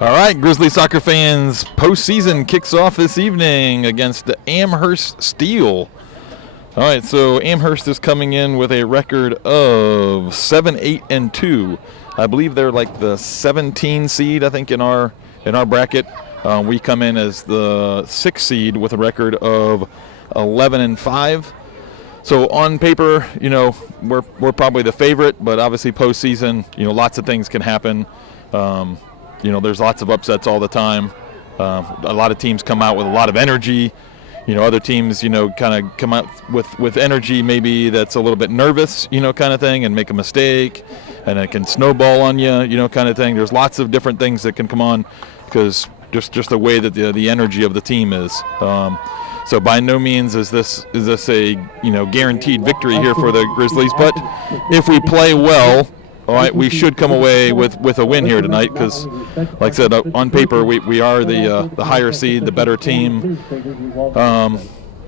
All right, Grizzly soccer fans, postseason kicks off this evening against the Amherst Steel. All right, so Amherst is coming in with a record of 7-8-2. I believe they're like the 17 seed, I think, in our bracket. We come in as the 6th seed with a record of 11-5. So on paper, we're probably the favorite, but obviously postseason, lots of things can happen. There's lots of upsets all the time. A lot of teams come out with a lot of energy. Other teams, kind of come out with energy maybe that's a little bit nervous, kind of thing, and make a mistake, and it can snowball on you, kind of thing. There's lots of different things that can come on because just the way that the energy of the team is. So by no means is this a guaranteed victory here for the Grizzlies, but if we play well, all right, we should come away with a win here tonight because, like I said, on paper we are the higher seed, the better team.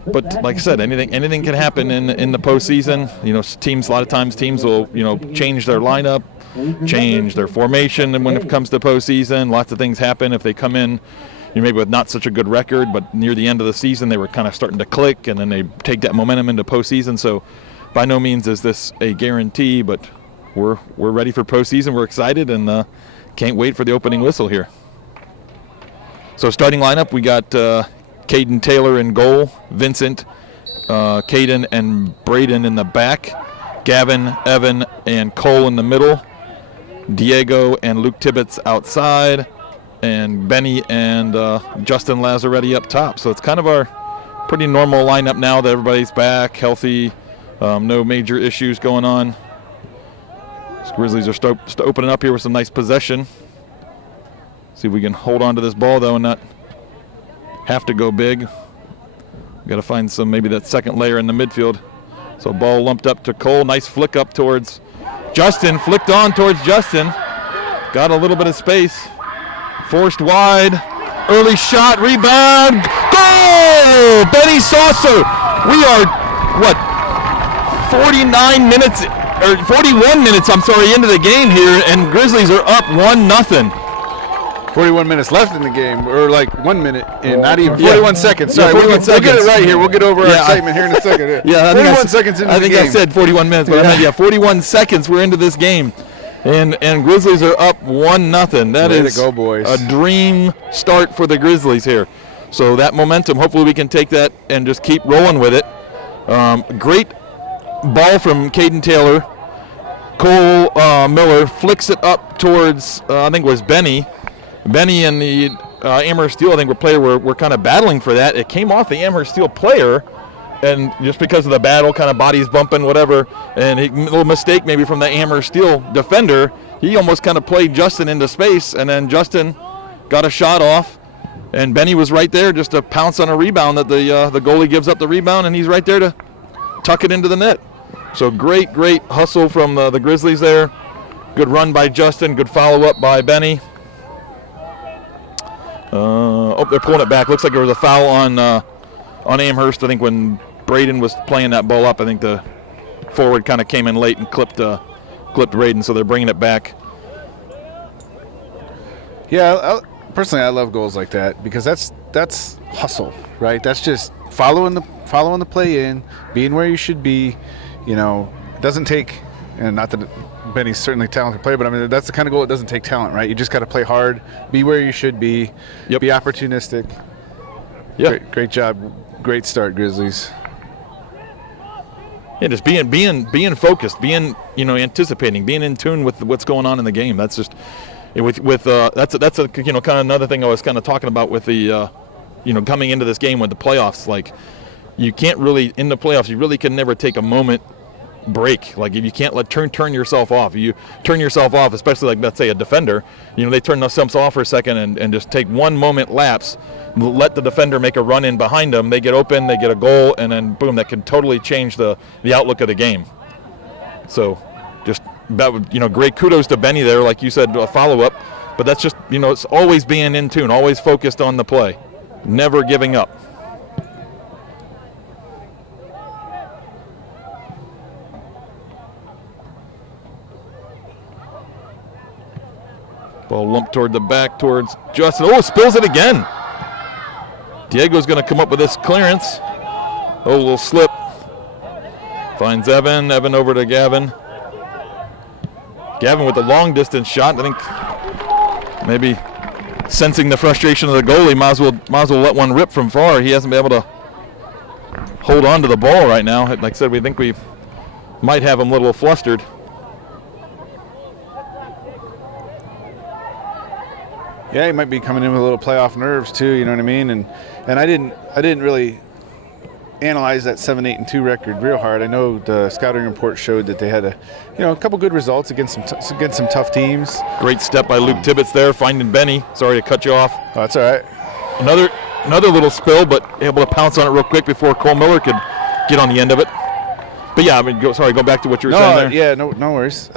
But like I said, anything can happen in the postseason. A lot of times teams will change their lineup, change their formation, and when it comes to postseason, lots of things happen. If they come in, maybe with not such a good record, but near the end of the season they were kind of starting to click, and then they take that momentum into postseason. So by no means is this a guarantee, but we're ready for postseason. We're excited and can't wait for the opening whistle here. So starting lineup, we got Caden Taylor in goal, Vincent, Caden and Braden in the back, Gavin, Evan, and Cole in the middle, Diego and Luke Tibbetts outside, and Benny and Justin Lazzaretti up top. So it's kind of our pretty normal lineup now that everybody's back, healthy, no major issues going on. Grizzlies are opening up here with some nice possession. See if we can hold on to this ball, though, and not have to go big. We've got to find maybe that second layer in the midfield. So ball lumped up to Cole. Nice flick up towards Justin. Flicked on towards Justin. Got a little bit of space. Forced wide. Early shot. Rebound. Goal! Benny Saucer. We are, 41 minutes, into the game here, and Grizzlies are up 1-0. 41 minutes left in the game, or like 1 minute, and not even 41 seconds. Sorry, 41 seconds. We'll get it right here. We'll get over our excitement here in a second. Yeah, 41 seconds into the game. I think I said 41 minutes, but I meant 41 seconds we're into this game. And Grizzlies are up 1-0. That Way is to go, boys. A dream start for the Grizzlies here. So that momentum, hopefully we can take that and just keep rolling with it. Great ball from Caden Taylor. Cole Miller flicks it up towards, I think it was Benny. Benny and the Amherst Steel, I think, were kind of battling for that. It came off the Amherst Steel player, and just because of the battle, kind of bodies bumping, whatever, and a little mistake maybe from the Amherst Steel defender, he almost kind of played Justin into space, and then Justin got a shot off, and Benny was right there just to pounce on a rebound that the goalie gives up the rebound, and he's right there to tuck it into the net. So great hustle from the Grizzlies there. Good run by Justin, good follow-up by Benny. They're pulling it back. Looks like there was a foul on Amherst. I think when Braden was playing that ball up, I think the forward kind of came in late and clipped Braden, so they're bringing it back. Yeah, personally, I love goals like that because that's hustle, right? That's just following the play in, being where you should be. It doesn't take, and not that Benny's certainly a talented player, but I mean that's the kind of goal. It doesn't take talent, right? You just got to play hard, be where you should be, be opportunistic. Yeah, great job, great start, Grizzlies. Yeah, just being focused, being anticipating, being in tune with what's going on in the game. That's just that's a kind of another thing I was kind of talking about with the coming into this game with the playoffs. Like you can't really in the playoffs, you really can never take a moment break. Like if you can't turn yourself off. You turn yourself off, especially like let's say a defender. They turn themselves off for a second and just take 1 moment lapse. Let the defender make a run in behind them. They get open, they get a goal, and then boom, that can totally change the outlook of the game. So, just great kudos to Benny there, like you said, a follow up. But that's just it's always being in tune, always focused on the play, never giving up. Ball lumped toward the back towards Justin. Oh, spills it again. Diego's going to come up with this clearance. Oh, a little slip. Finds Evan. Evan over to Gavin. Gavin with the long distance shot. I think maybe sensing the frustration of the goalie, might as well let one rip from far. He hasn't been able to hold on to the ball right now. Like I said, we think we might have him a little flustered. Yeah, he might be coming in with a little playoff nerves too. You know what I mean? And I didn't really analyze that 7-8-2 record real hard. I know the scouting report showed that they had a couple good results against some tough teams. Great step by Luke Tibbetts there, finding Benny. Sorry to cut you off. Oh, that's all right. Another little spill, but able to pounce on it real quick before Cole Miller could get on the end of it. But yeah, I mean, go back to what you were saying there. Yeah, no worries.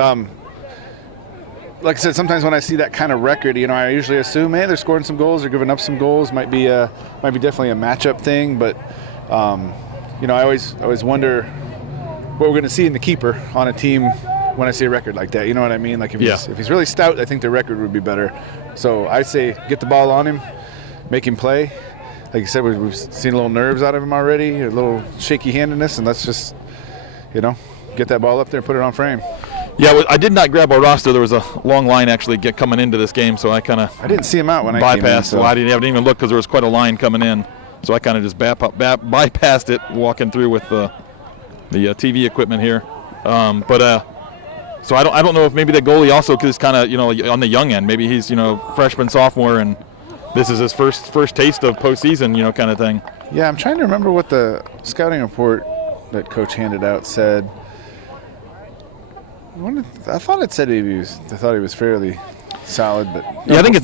Like I said, sometimes when I see that kind of record, I usually assume, hey, they're scoring some goals, they're giving up some goals. Might be definitely a matchup thing, but I always wonder what we're going to see in the keeper on a team when I see a record like that. You know what I mean? Like if he's really stout, I think the record would be better. So I say get the ball on him, make him play. Like you said, we've seen a little nerves out of him already, a little shaky handedness, and let's just get that ball up there and put it on frame. Yeah, I did not grab our roster. There was a long line actually coming into this game, so I didn't see him out when I came in. So I didn't even look because there was quite a line coming in. So I kind of just bypassed it, walking through with the TV equipment here. So I don't know if maybe the goalie also is kind of on the young end. Maybe he's freshman, sophomore, and this is his first taste of postseason kind of thing. Yeah, I'm trying to remember what the scouting report that coach handed out said. I thought it said he was fairly solid, but I think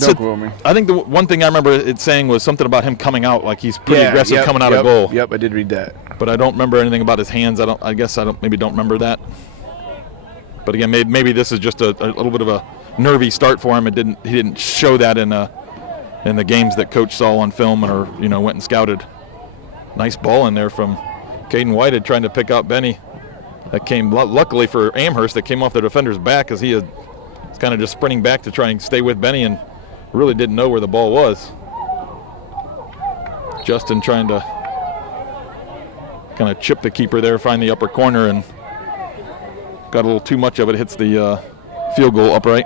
I think the one thing I remember it saying was something about him coming out, like he's pretty aggressive coming out of goal. Yep, I did read that. But I don't remember anything about his hands. I guess I don't remember that. But again, maybe this is just a little bit of a nervy start for him. He didn't show that in the games that coach saw on film or went and scouted. Nice ball in there from Caden Whitehead trying to pick out Benny. That came luckily for Amherst. That came off the defender's back as he was kind of just sprinting back to try and stay with Benny and really didn't know where the ball was. Justin trying to kind of chip the keeper there, find the upper corner, and got a little too much of it. Hits the field goal upright.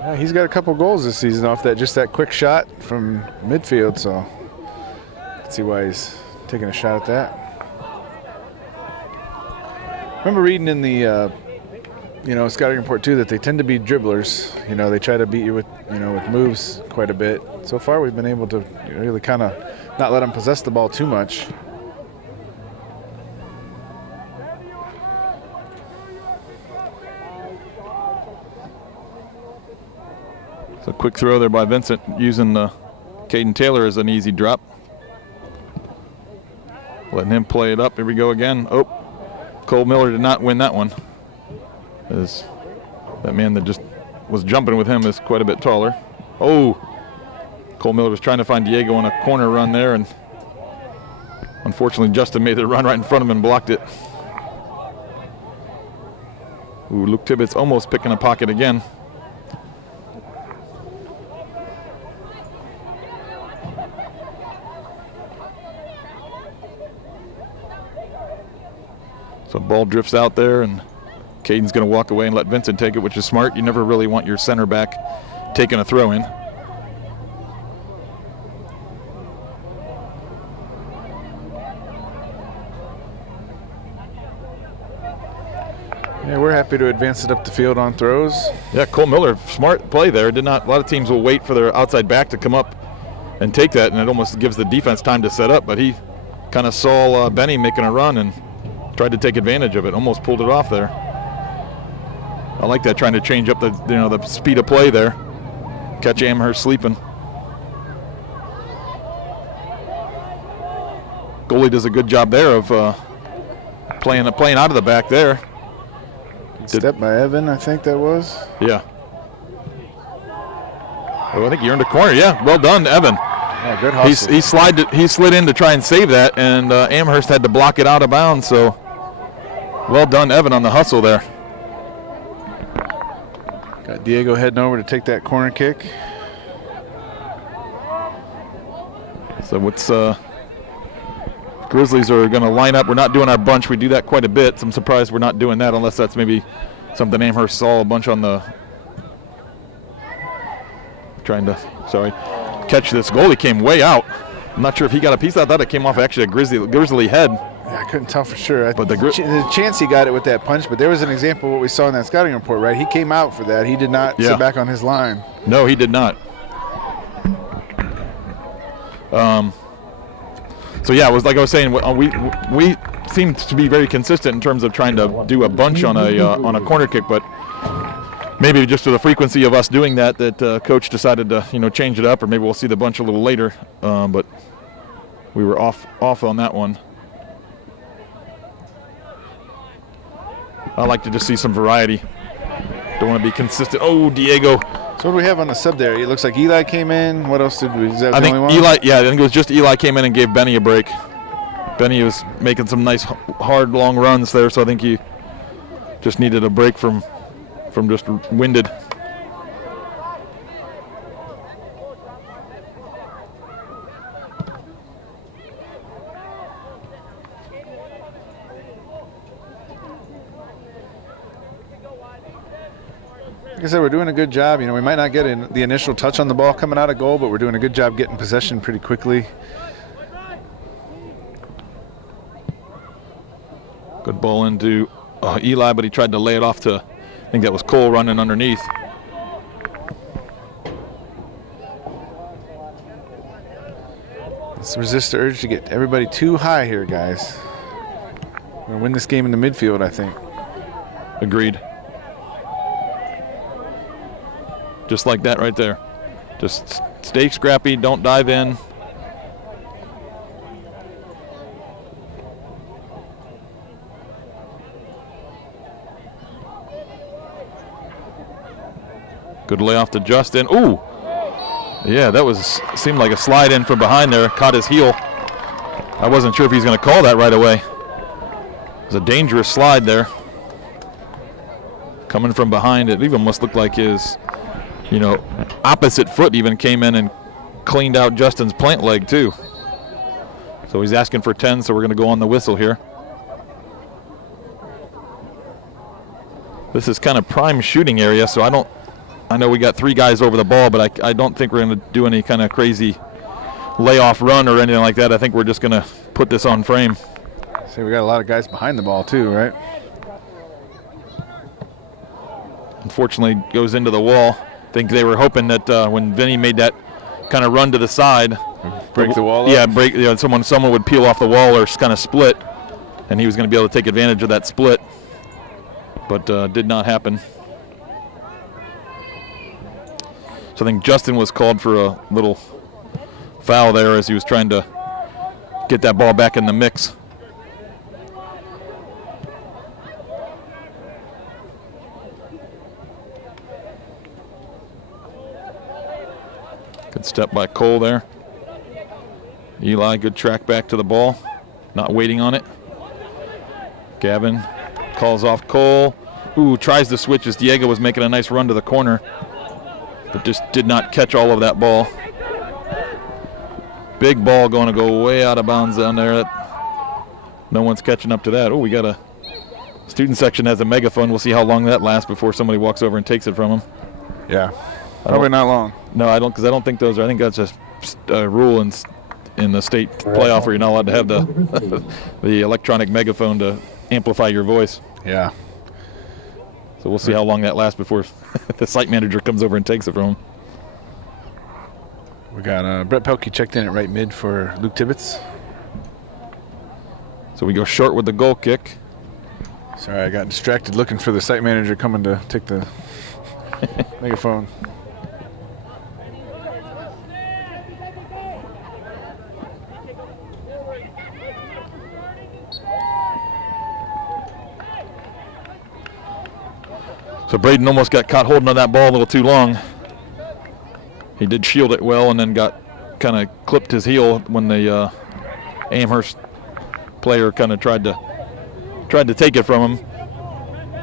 Yeah, he's got a couple goals this season off that quick shot from midfield, so I can see why he's taking a shot at that. I remember reading in the scouting report too that they tend to be dribblers. They try to beat you with with moves quite a bit. So far we've been able to really kind of not let them possess the ball too much. So quick throw there by Vincent using Caden Taylor as an easy drop. Letting him play it up. Here we go again. Oh. Cole Miller did not win that one. As that man that just was jumping with him is quite a bit taller. Oh, Cole Miller was trying to find Diego on a corner run there, and unfortunately Justin made the run right in front of him and blocked it. Ooh, Luke Tibbetts almost picking a pocket again. So ball drifts out there, and Caden's going to walk away and let Vincent take it, which is smart. You never really want your center back taking a throw in. Yeah, we're happy to advance it up the field on throws. Yeah, Cole Miller, smart play there. A lot of teams will wait for their outside back to come up and take that, and it almost gives the defense time to set up. But he kind of saw Benny making a run and tried to take advantage of it. Almost pulled it off there. I like that, trying to change up the speed of play there. Catch Amherst sleeping. Goalie does a good job there of playing out of the back there. Step by Evan, I think that was. Yeah. Oh, I think he earned a corner. Yeah, well done, Evan. Yeah, good hustle. He slid in to try and save that, and Amherst had to block it out of bounds. So, well done, Evan, on the hustle there. Got Diego heading over to take that corner kick. So what's Grizzlies are going to line up. We're not doing our bunch. We do that quite a bit. So I'm surprised we're not doing that unless that's maybe something Amherst saw a bunch on the trying to catch this goal. He came way out. I'm not sure if he got a piece. I thought it came off actually a Grizzly head. Yeah, I couldn't tell for sure. But the chance he got it with that punch, but there was an example of what we saw in that scouting report, right? He came out for that. He did not sit back on his line. No, he did not. So yeah, it was like I was saying. We seemed to be very consistent in terms of trying to do a bunch on a corner kick, but maybe just to the frequency of us doing that coach decided to change it up, or maybe we'll see the bunch a little later. But we were off on that one. I like to just see some variety. Don't want to be consistent. Oh, Diego. So what do we have on the sub there? It looks like Eli came in. What else did we? Is that I the think only one? Eli. Yeah, I think it was just Eli came in and gave Benny a break. Benny was making some nice, hard, long runs there, so I think he just needed a break from just winded. Like I said, we're doing a good job. We might not get the initial touch on the ball coming out of goal, but we're doing a good job getting possession pretty quickly. Good ball into Eli, but he tried to lay it off to, I think that was Cole running underneath. Let's resist the urge to get everybody too high here, guys. We're going to win this game in the midfield, I think. Agreed. Just like that right there. Just stay scrappy, don't dive in. Good layoff to Justin. Ooh! Yeah, that seemed like a slide in from behind there. Caught his heel. I wasn't sure if he's going to call that right away. It was a dangerous slide there. Coming from behind, it even must look like his opposite foot even came in and cleaned out Justin's plant leg too. So he's asking for 10, so we're going to go on the whistle here. This is kind of prime shooting area, so I know we got 3 guys over the ball, but I don't think we're going to do any kind of crazy layoff run or anything like that. I think we're just going to put this on frame. See, we got a lot of guys behind the ball too, right? Unfortunately, goes into the wall. I think they were hoping that when Vinny made that kind of run to the side, break the wall up? Yeah, someone would peel off the wall or kind of split, and he was going to be able to take advantage of that split, but did not happen. So I think Justin was called for a little foul there as he was trying to get that ball back in the mix. Good step by Cole there. Eli, good track back to the ball. Not waiting on it. Gavin calls off Cole. Ooh, tries to switch as Diego was making a nice run to the corner, but just did not catch all of that ball. Big ball going to go way out of bounds down there. No one's catching up to that. Oh, we got a student section has a megaphone. We'll see how long that lasts before somebody walks over and takes it from him. Yeah, probably not long. No, I don't, because I don't think those are. I think that's just a rule in the state playoff where you're not allowed to have the electronic megaphone to amplify your voice. Yeah. So we'll see how long that lasts before the site manager comes over and takes it from him. We got Brett Pelkey checked in at right mid for Luke Tibbetts. So we go short with the goal kick. Sorry, I got distracted looking for the site manager coming to take the megaphone. So Braden almost got caught holding on that ball a little too long. He did shield it well and then got kind of clipped his heel when the Amherst player kind of tried to take it from him.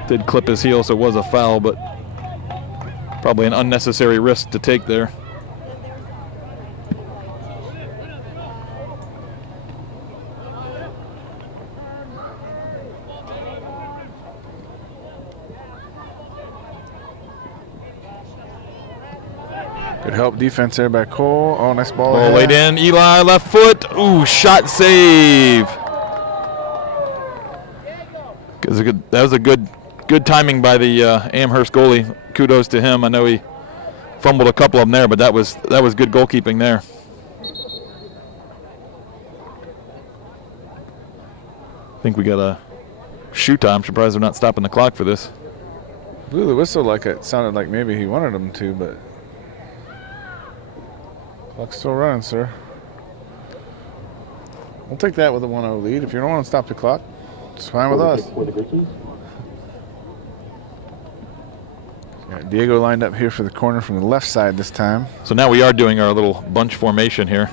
Did clip his heel, so it was a foul, but Probably an unnecessary risk to take there. Good help defense there by Cole. Oh, nice ball. Ball laid in. Eli left foot. Ooh, shot save. That was a good timing by the Amherst goalie. Kudos to him. I know he fumbled a couple of them there, but that was good goalkeeping there. I think we got a shoot time. I'm surprised they're not stopping the clock for this. Blew the whistle like it sounded like maybe he wanted them to, but clock's still running, sir. We'll take that with a 1-0 lead. If you don't want to stop the clock, it's fine with us. Got Diego lined up here for the corner from the left side this time. So now we are doing our little bunch formation here.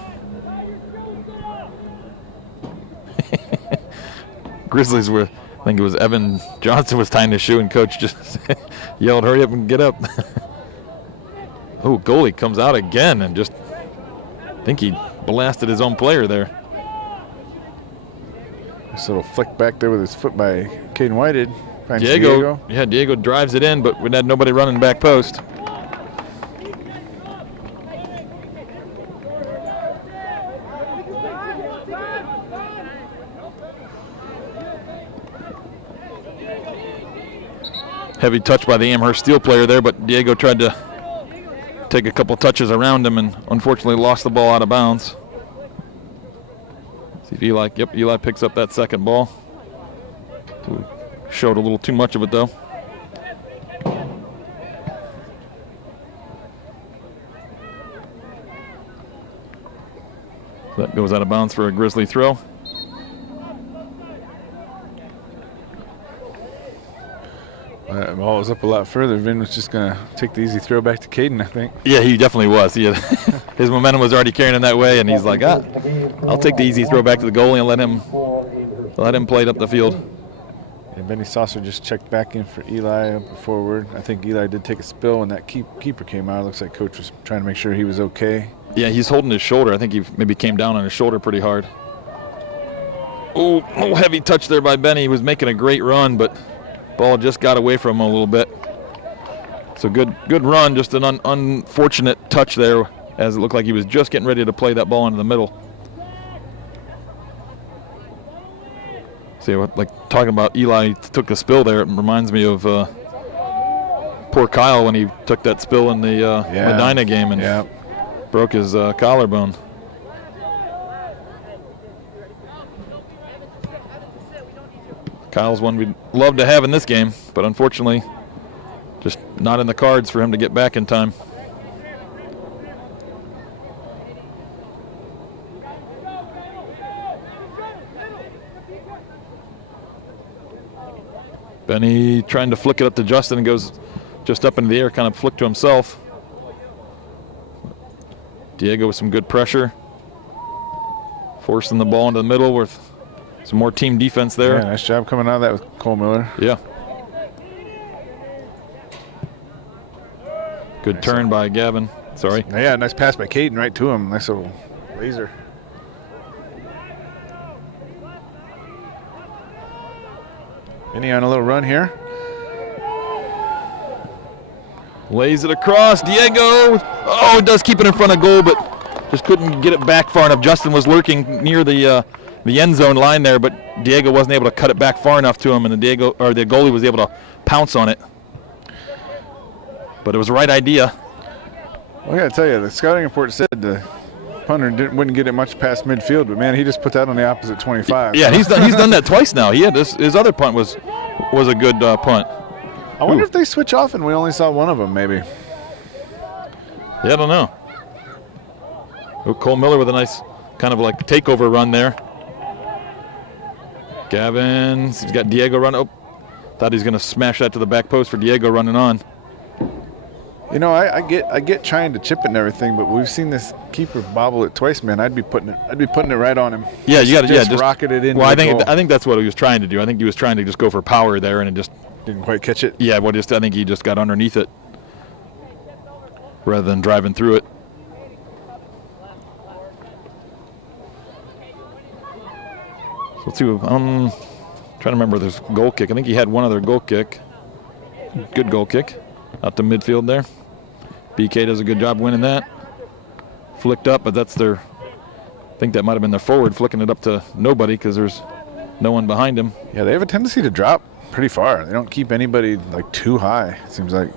Grizzlies were, I think it was Evan Johnson was tying his shoe and coach just yelled, hurry up and get up. Oh, goalie comes out again and just, I think he blasted his own player there. This little flick back there with his foot by Caden Whited. Diego. Yeah, Diego drives it in, but we had nobody running back post. Heavy touch by the Amherst Steel player there, but Diego tried to take a couple touches around him and unfortunately lost the ball out of bounds. See if Eli picks up that second ball. Showed a little too much of it though. That goes out of bounds for a Grizzly throw. The ball was up a lot further. Vin was just going to take the easy throw back to Caden, I think. Yeah, he definitely was. His momentum was already carrying him that way, and he's like, I'll take the easy throw back to the goalie and let him play it up the field. And Benny Saucer just checked back in for Eli up forward. I think Eli did take a spill when that keeper came out. It looks like coach was trying to make sure he was okay. Yeah, he's holding his shoulder. I think he maybe came down on his shoulder pretty hard. Oh, little heavy touch there by Benny. He was making a great run, but ball just got away from him a little bit. So good run, just an unfortunate touch there as it looked like he was just getting ready to play that ball into the middle. See, like talking about Eli took the spill there, it reminds me of poor Kyle when he took that spill in the Medina game and broke his collarbone. Kyle's one we'd love to have in this game, but unfortunately just not in the cards for him to get back in time. Benny trying to flick it up to Justin and goes just up into the air, kind of flicked to himself. Diego with some good pressure. Forcing the ball into the middle with some more team defense there. Yeah, nice job coming out of that with Cole Miller. Yeah. Good turn by Gavin. Sorry. Yeah, nice pass by Caden right to him. Nice little laser. Benny on a little run here. Lays it across. Diego. Oh, does keep it in front of goal, but just couldn't get it back far enough. Justin was lurking near the end zone line there, but Diego wasn't able to cut it back far enough to him, and the goalie was able to pounce on it. But it was the right idea. Well, I got to tell you, the scouting report said the punter wouldn't get it much past midfield, but man, he just put that on the opposite 25. Yeah, he's done that twice now. He had his other punt was a good punt. I wonder if they switch off and we only saw one of them, maybe. Yeah, I don't know. Oh, Cole Miller with a nice kind of like takeover run there. Gavin, he's got Diego run. Oh, thought he's going to smash that to the back post for Diego running on. You know, I get trying to chip it and everything, but we've seen this keeper bobble it twice, man. I'd be putting it right on him. Yeah, you got to just rocket it in. Well, I think that's what he was trying to do. I think he was trying to just go for power there, and it just didn't quite catch it. Yeah, I think he just got underneath it. rather than driving through it. So let's see. Trying to remember this goal kick. I think he had one other goal kick. Good goal kick out to midfield there. BK does a good job winning that. Flicked up, but that's their, I think that might have been their forward flicking it up to nobody because there's no one behind him. Yeah, they have a tendency to drop pretty far. They don't keep anybody like too high, it seems like.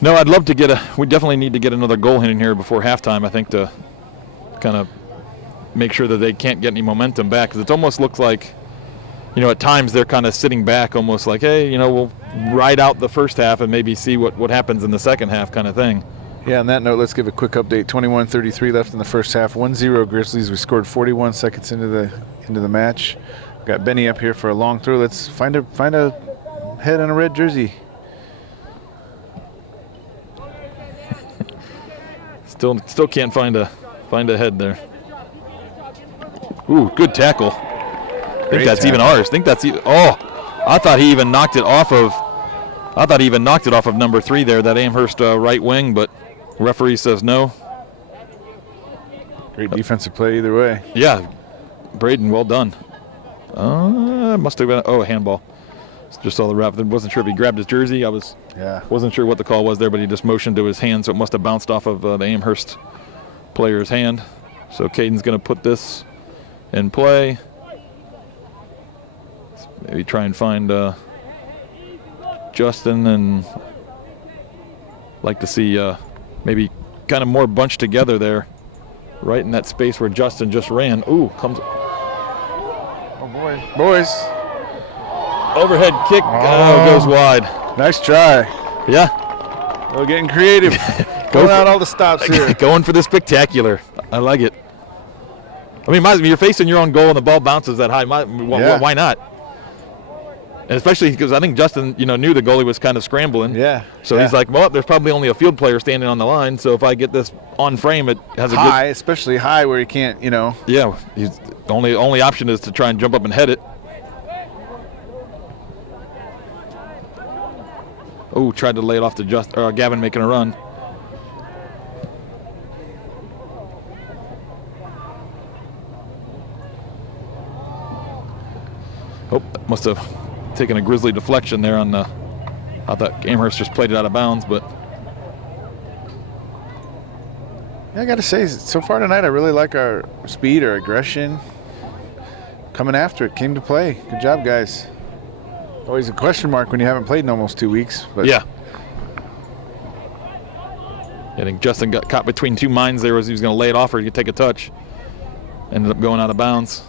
No, I'd love to get we definitely need to get another goal in here before halftime, I think, to kind of make sure that they can't get any momentum back, because it almost looks like, you know, at times they're kind of sitting back almost like, hey, you know, we'll ride out the first half and maybe see what happens in the second half kind of thing. Yeah, on that note, let's give a quick update. 21:33 left in the first half. 1-0 Grizzlies. We scored 41 seconds into the match. Got Benny up here for a long throw. Let's find a head on a red jersey. Still can't find a head there. Ooh, good tackle. I think that's even ours. I think that's even. Oh, I thought he even knocked it off of. Number 3 there, that Amherst right wing, but referee says no. Great defensive play either way. Yeah, Braden, well done. Must have been a handball. Just saw the ref. Wasn't sure if he grabbed his jersey. Wasn't sure what the call was there, but he just motioned to his hand, so it must have bounced off of the Amherst player's hand. So Caden's going to put this in play. Maybe try and find Justin, and like to see maybe kind of more bunched together there, right in that space where Justin just ran. Ooh, comes. Oh, boys. Overhead kick. Goes wide. Nice try. Yeah. We're getting creative. Going out all the stops here. Going for the spectacular. I like it. I mean, you're facing your own goal and the ball bounces that high. Why not? And especially because I think Justin, knew the goalie was kind of scrambling. Yeah. So he's like, well, there's probably only a field player standing on the line. So if I get this on frame, it has a high, especially high where he can't, Yeah. He's only option is to try and jump up and head it. Oh, tried to lay it off to Gavin making a run. Oh, that must have taken a Grizzly deflection there on the. I thought Amherst just played it out of bounds, but. Yeah, I got to say, so far tonight, I really like our speed, our aggression. Coming after it, came to play. Good job, guys. Always a question mark when you haven't played in almost 2 weeks. But yeah. I think Justin got caught between two minds there as he was going to lay it off or he could take a touch. Ended up going out of bounds.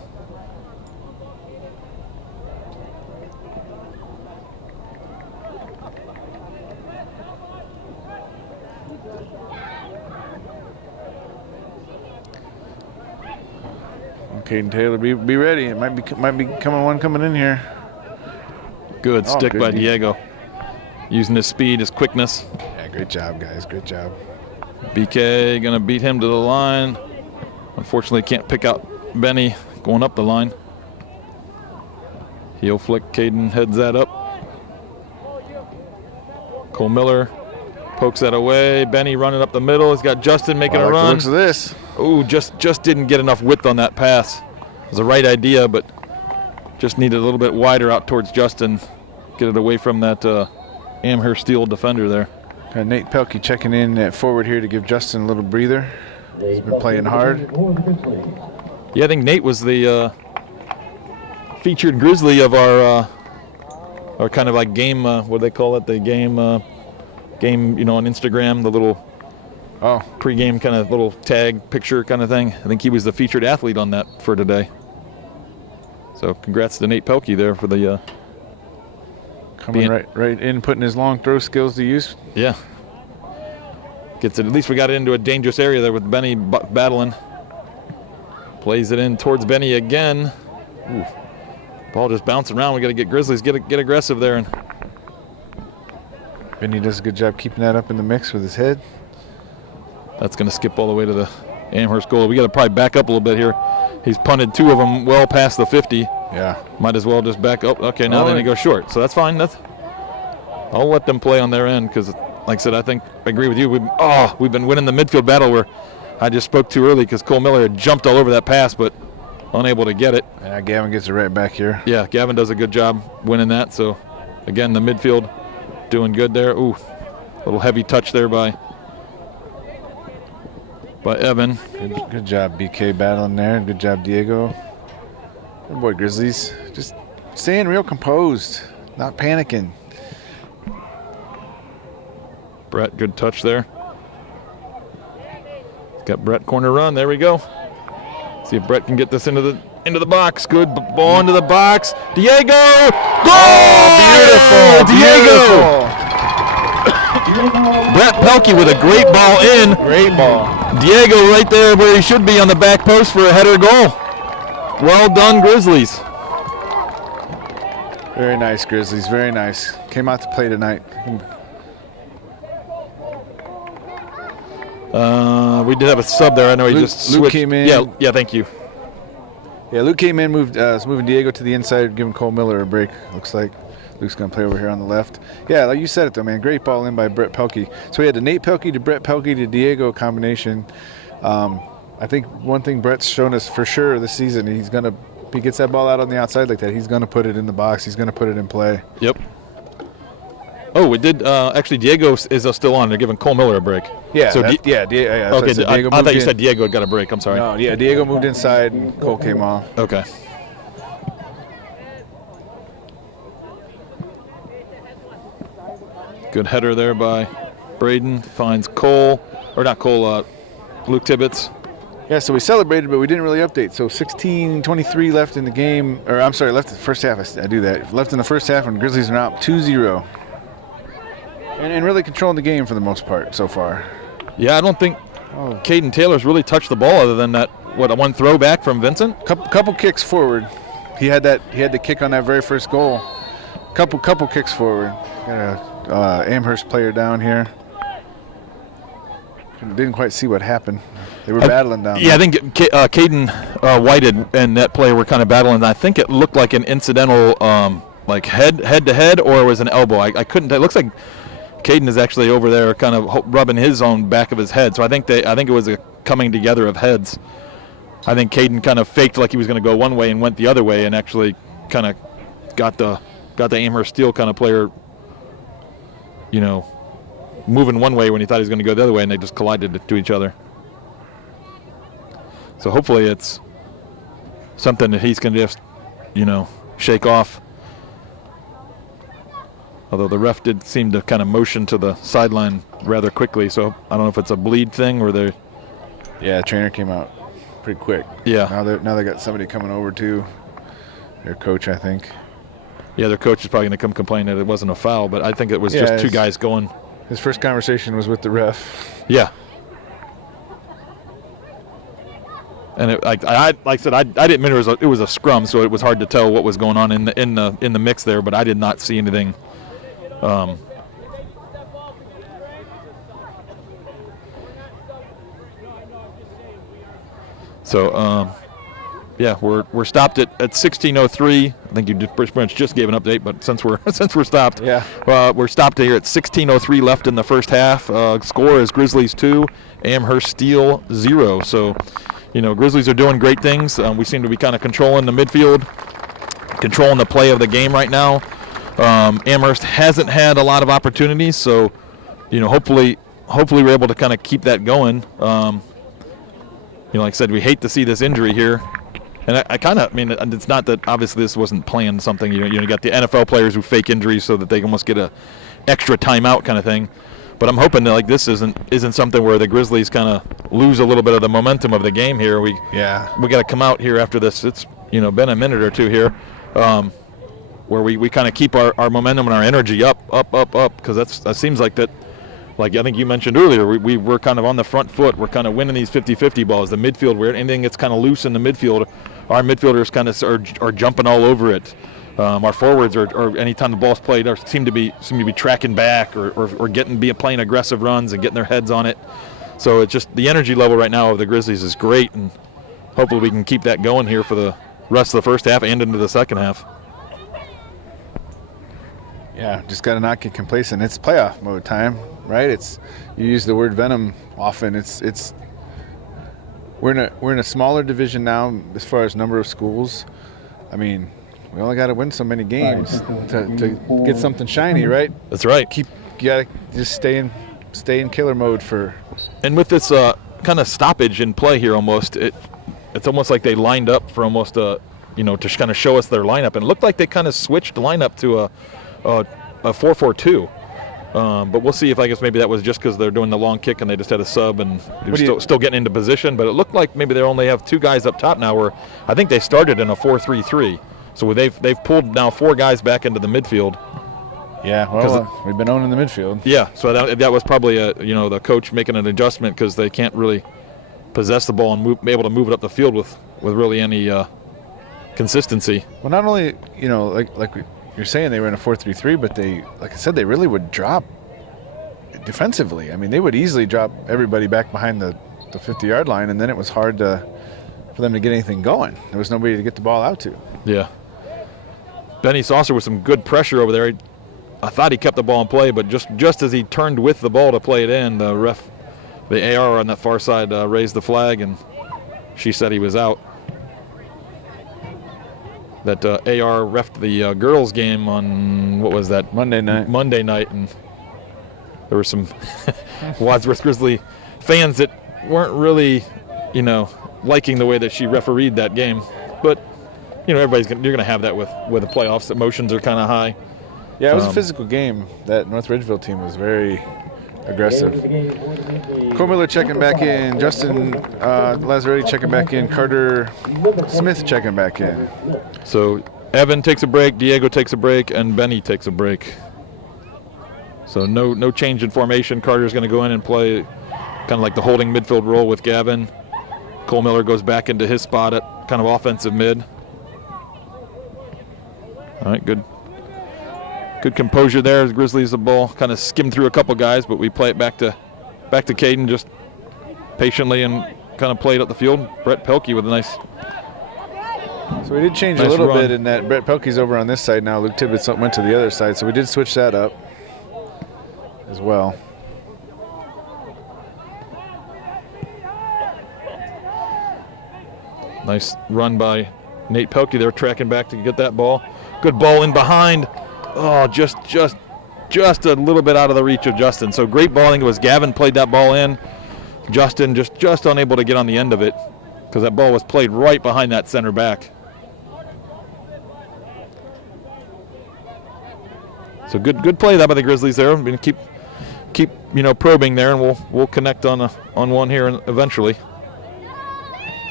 Okay, Taylor, be ready. It might be coming in here. Good stick by Diego. Using his speed, his quickness. Yeah, great job, guys. Great job. BK gonna beat him to the line. Unfortunately, can't pick out Benny going up the line. Heel flick, Caden heads that up. Cole Miller pokes that away. Benny running up the middle. He's got Justin making a run. Looks at this. Ooh, just didn't get enough width on that pass. It was the right idea, but just needed a little bit wider out towards Justin. Get it away from that Amherst Steel defender there. Nate Pelkey checking in at forward here to give Justin a little breather. He's been playing hard. Yeah, I think Nate was the featured Grizzly of our kind of like game, what do they call it? The game, on Instagram, the little pre-game kind of little tag picture kind of thing. I think he was the featured athlete on that for today. So congrats to Nate Pelkey there for the coming right in, putting his long throw skills to use. Yeah. Gets it. At least we got it into a dangerous area there with Benny battling. Plays it in towards Benny again. Ooh. Ball just bouncing around. We got to get Grizzlies get aggressive there. And Benny does a good job keeping that up in the mix with his head. That's going to skip all the way to the Amherst goal. We got to probably back up a little bit here. He's punted two of them well past the 50. Yeah. Might as well just back up. Okay, now then he goes short. So that's fine. I'll let them play on their end because like I said, I think I agree with you. We've been winning the midfield battle where I just spoke too early because Cole Miller had jumped all over that pass, but unable to get it. Yeah, Gavin gets it right back here. Yeah, Gavin does a good job winning that. So, again, the midfield doing good there. Ooh, little heavy touch there by Evan. Good job, BK, battling there. Good job, Diego. Good boy, Grizzlies. Just staying real composed, not panicking. Brett, good touch there. Got Brett corner run. There we go. See if Brett can get this into the box. Good ball into the box. Diego! Goal! Oh, beautiful. Diego! Brett Pelkey with a great ball in. Great ball. Diego right there where he should be on the back post for a header goal. Well done, Grizzlies. Very nice, Grizzlies. Very nice. Came out to play tonight. We did have a sub there. I know he just switched. Luke came in. Yeah, thank you. Yeah, Luke came in, was moving Diego to the inside, giving Cole Miller a break, looks like. Luke's going to play over here on the left. Yeah, like you said it, though, man. Great ball in by Brett Pelkey. So we had the Nate Pelkey to Brett Pelkey to Diego combination. I think one thing Brett's shown us for sure this season, if he gets that ball out on the outside like that, he's going to put it in the box. He's going to put it in play. Yep. Oh, we did. Actually, Diego is still on. They're giving Cole Miller a break. Yeah, So okay, I thought you said Diego had got a break. I'm sorry. No, yeah, Diego moved inside and Cole came off. Okay. Good header there by Braden. Finds Cole, or not Cole, Luke Tibbetts. Yeah, so we celebrated, but we didn't really update. So 16:23 left in the game, or I'm sorry, left in the first half. I do that. Left in the first half, and Grizzlies are now up 2-0. And really controlling the game for the most part so far. Yeah, I don't think Caden Taylor's really touched the ball other than that, one throw back from Vincent? Couple kicks forward. He had the kick on that very first goal. Couple kicks forward. Got a Amherst player down here. Didn't quite see what happened. They were battling down there. I think Caden Whited and that player were kind of battling. I think it looked like an incidental like head to head, or it was an elbow. I couldn't. It looks like Caden is actually over there kind of rubbing his own back of his head. So I think it was a coming together of heads. I think Caden kind of faked like he was going to go one way and went the other way, and actually kind of got the Amherst Steel kind of player, moving one way when he thought he was going to go the other way, and they just collided to each other. So hopefully it's something that he's going to just, shake off. Although the ref did seem to kind of motion to the sideline rather quickly, so I don't know if it's a bleed thing or they're... Yeah, trainer came out pretty quick. Yeah. Now they got somebody coming over too. Their coach, I think. Yeah, their coach is probably going to come complain that it wasn't a foul, but I think it was just two guys going. His first conversation was with the ref. Yeah. And like I said, I didn't mean it was a scrum, so it was hard to tell what was going on in the mix there. But I did not see anything. Yeah, we're stopped at 16:03. I think you pretty much just gave an update, but since we're stopped, we're stopped here at 16:03 left in the first half. Score is Grizzlies 2, Amherst Steel 0. So, Grizzlies are doing great things. We seem to be kind of controlling the midfield, controlling the play of the game right now. Amherst hasn't had a lot of opportunities, so hopefully we're able to kind of keep that going. Like I said, we hate to see this injury here. And it's not that obviously this wasn't planned something. You got the NFL players who fake injuries so that they almost get a extra timeout kind of thing. But I'm hoping that this isn't something where the Grizzlies kind of lose a little bit of the momentum of the game here. We got to come out here after this. It's been a minute or two here, where we kind of keep our momentum and our energy up, because that seems like that. Like I think you mentioned earlier, we're kind of on the front foot. We're kind of winning these 50-50 balls. The midfield, where anything that's kind of loose in the midfield, our midfielders kind of are jumping all over it. Our forwards or anytime the ball's played, seem to be tracking back or playing aggressive runs and getting their heads on it. So it's just the energy level right now of the Grizzlies is great, and hopefully we can keep that going here for the rest of the first half and into the second half. Yeah, just got to not get complacent. It's playoff mode time, right? You use the word venom often. We're in a smaller division now as far as number of schools. I mean, we only got to win so many games to get something shiny, right? That's right. You got to just stay in killer mode for. And with this kind of stoppage in play here, almost it's almost like they lined up for almost to kind of show us their lineup, and it looked like they kind of switched the lineup to a 4-4-2. But we'll see if I guess maybe that was just because they're doing the long kick and they just had a sub and they're still getting into position. But it looked like maybe they only have 2 guys up top now, where I think they started in a 4-3-3. So they've pulled now 4 guys back into the midfield. Yeah, well, we've been owning the midfield. Yeah, so that was probably the coach making an adjustment because they can't really possess the ball and be able to move it up the field with really any consistency. Well, not only like you're saying they were in a 4-3-3, but they, like I said, they really would drop defensively. I mean, they would easily drop everybody back behind the 50-yard line, and then it was hard for them to get anything going. There was nobody to get the ball out to. Yeah. Benny Saucer with some good pressure over there. I thought he kept the ball in play, but just as he turned with the ball to play it in, the AR on that far side raised the flag, and she said he was out. That AR refed the girls' game on, what was that? Monday night, and there were some Wadsworth Grizzly fans that weren't really, liking the way that she refereed that game. But, you're going to have that with the playoffs. Emotions are kind of high. Yeah, it was a physical game. That North Ridgeville team was very aggressive. Cole Miller checking back in. Justin Lazzaretti checking back in. Carter Smith checking back in. So Evan takes a break, Diego takes a break, and Benny takes a break. So no change in formation. Carter's going to go in and play kind of like the holding midfield role with Gavin. Cole Miller goes back into his spot at kind of offensive mid. All right, good composure there. The Grizzlies, the ball kind of skimmed through a couple guys, but we play it back to Caden just patiently and kind of played up the field. Brett Pelkey with a nice. So we did change a little bit in that Brett Pelkey's over on this side now. Luke Tibbetts went to the other side, so we did switch that up as well. Nice run by Nate Pelkey there, tracking back to get that ball. Good ball in behind. Oh, just a little bit out of the reach of Justin. So great ball. I think it was Gavin played that ball in. Justin just unable to get on the end of it because that ball was played right behind that center back. So good play that by the Grizzlies there. We're going to keep probing there, and we'll connect on one here eventually.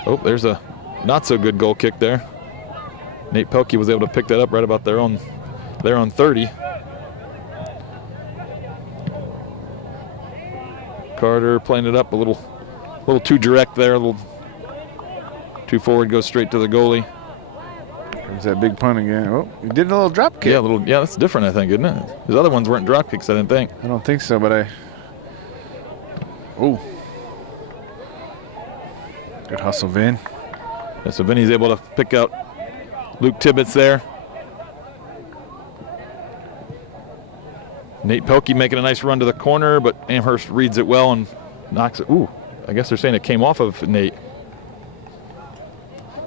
Oh, there's a not so good goal kick there. Nate Pelkey was able to pick that up right about their own 30. Carter playing it up a little too direct there, a little too forward, goes straight to the goalie. There's that big punt again. Oh, he did a little drop kick. Yeah, that's different, I think, isn't it? His other ones weren't drop kicks, I didn't think. I don't think so, but Oh. Good hustle, Vin. Yeah, so Vinny's able to pick out Luke Tibbetts there. Nate Pelkey making a nice run to the corner, but Amherst reads it well and knocks it. Ooh, I guess they're saying it came off of Nate.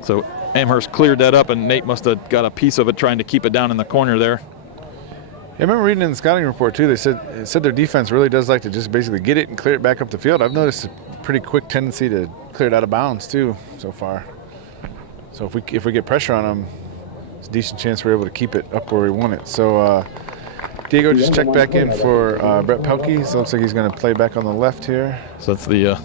So Amherst cleared that up, and Nate must have got a piece of it trying to keep it down in the corner there. I remember reading in the scouting report, too, it said their defense really does like to just basically get it and clear it back up the field. I've noticed a pretty quick tendency to clear it out of bounds, too, so far. So if we get pressure on them, it's a decent chance we're able to keep it up where we want it. So Diego just checked back in for Brett Pelkey, so it looks like he's going to play back on the left here. So that's the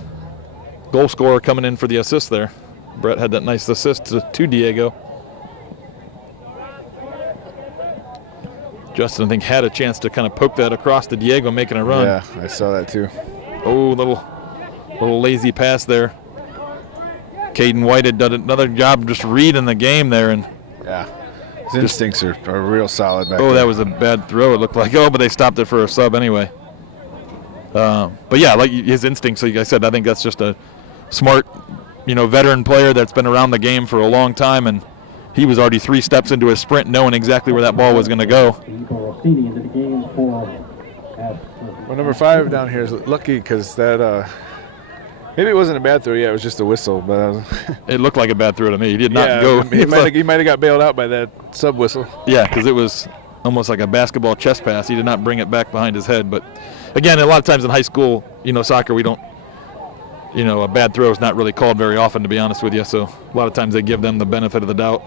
goal scorer coming in for the assist there. Brett had that nice assist to Diego. Justin, I think, had a chance to kind of poke that across to Diego, making a run. Yeah, I saw that too. Oh, little lazy pass there. Caden White had done another job just reading the game there. And yeah, his instincts are real solid back there. Oh, that was a bad throw, it looked like. Oh, but they stopped it for a sub anyway. But yeah, like his instincts, like I said, I think that's just a smart, veteran player that's been around the game for a long time and he was already 3 steps into his sprint, knowing exactly where that ball was going to go. Well, number 5 down here is lucky because that maybe it wasn't a bad throw. Yeah, it was just a whistle, but it looked like a bad throw to me. He did not go. He might have got bailed out by that sub whistle. Yeah, because it was almost like a basketball chest pass. He did not bring it back behind his head. But again, a lot of times in high school, soccer, we don't. A bad throw is not really called very often, to be honest with you. So a lot of times they give them the benefit of the doubt.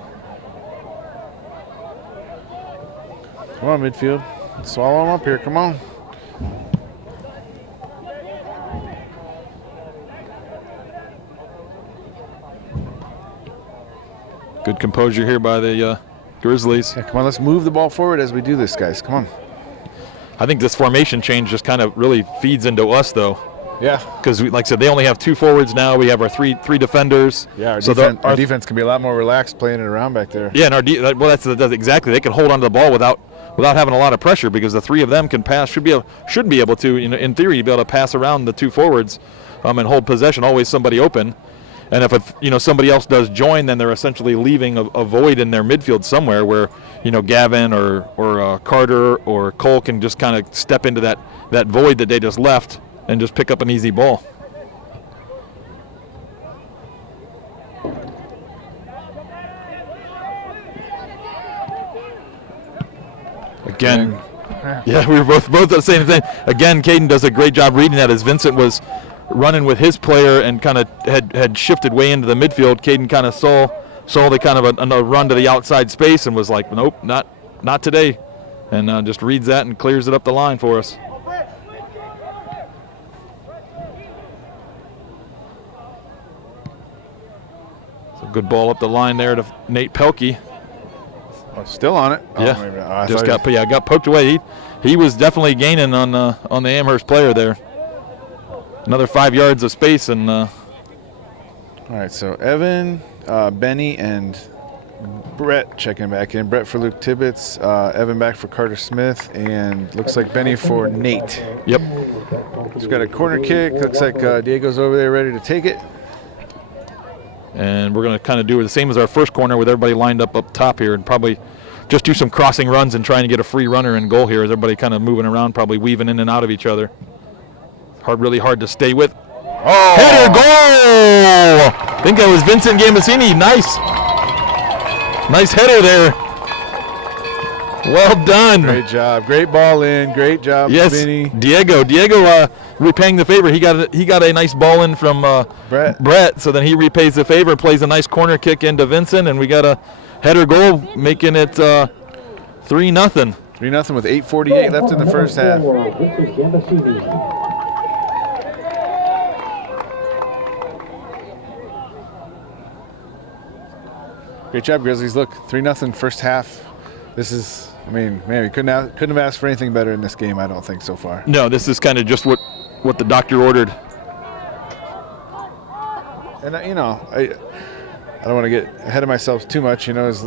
Come on, midfield. Swallow him up here. Come on. Good composure here by the Grizzlies. Yeah, come on, let's move the ball forward as we do this, guys. Come on. I think this formation change just kind of really feeds into us, though. Yeah. Because, like I said, they only have 2 forwards now. We have our three defenders. Yeah, our defense can be a lot more relaxed playing it around back there. Yeah, and that's exactly. They can hold onto the ball without having a lot of pressure because the 3 of them can pass. Should be able to, in theory, be able to pass around the 2 forwards and hold possession. Always somebody open. And if somebody else does join, then they're essentially leaving a void in their midfield somewhere where Gavin or Carter or Cole can just kind of step into that void that they just left and just pick up an easy ball. Again, yeah, we were both the same thing. Again, Caden does a great job reading that as Vincent was running with his player and kind of had shifted way into the midfield. Caden kind of saw the kind of a run to the outside space and was like, nope, not today, and just reads that and clears it up the line for us. So good ball up the line there to Nate Pelkey. Oh, still on it. Yeah, got poked away. He was definitely gaining on the Amherst player there. Another 5 yards of space, and all right, so Evan, Benny, and Brett checking back in. Brett for Luke Tibbetts, Evan back for Carter Smith, and looks like Benny for Nate. Yep. He's got a corner kick. Looks like Diego's over there ready to take it. And we're going to kind of do the same as our first corner with everybody lined up top here and probably just do some crossing runs and trying to get a free runner in goal here as everybody kind of moving around, probably weaving in and out of each other. Really hard to stay with. Oh! Header goal! I think that was Vincent Gambasini. Nice header there. Well done. Great job. Great ball in. Great job, Vinny. Diego repaying the favor. He got a nice ball in from Brett. So then he repays the favor, plays a nice corner kick into Vincent, and we got a header goal, making it 3-0. 3-0 with 8:48 left in the first half. Great job, Grizzlies. Look, 3-0 first half. This is, man, we couldn't have asked for anything better in this game, I don't think, so far. No, this is kind of just what the doctor ordered. And, I don't want to get ahead of myself too much, there's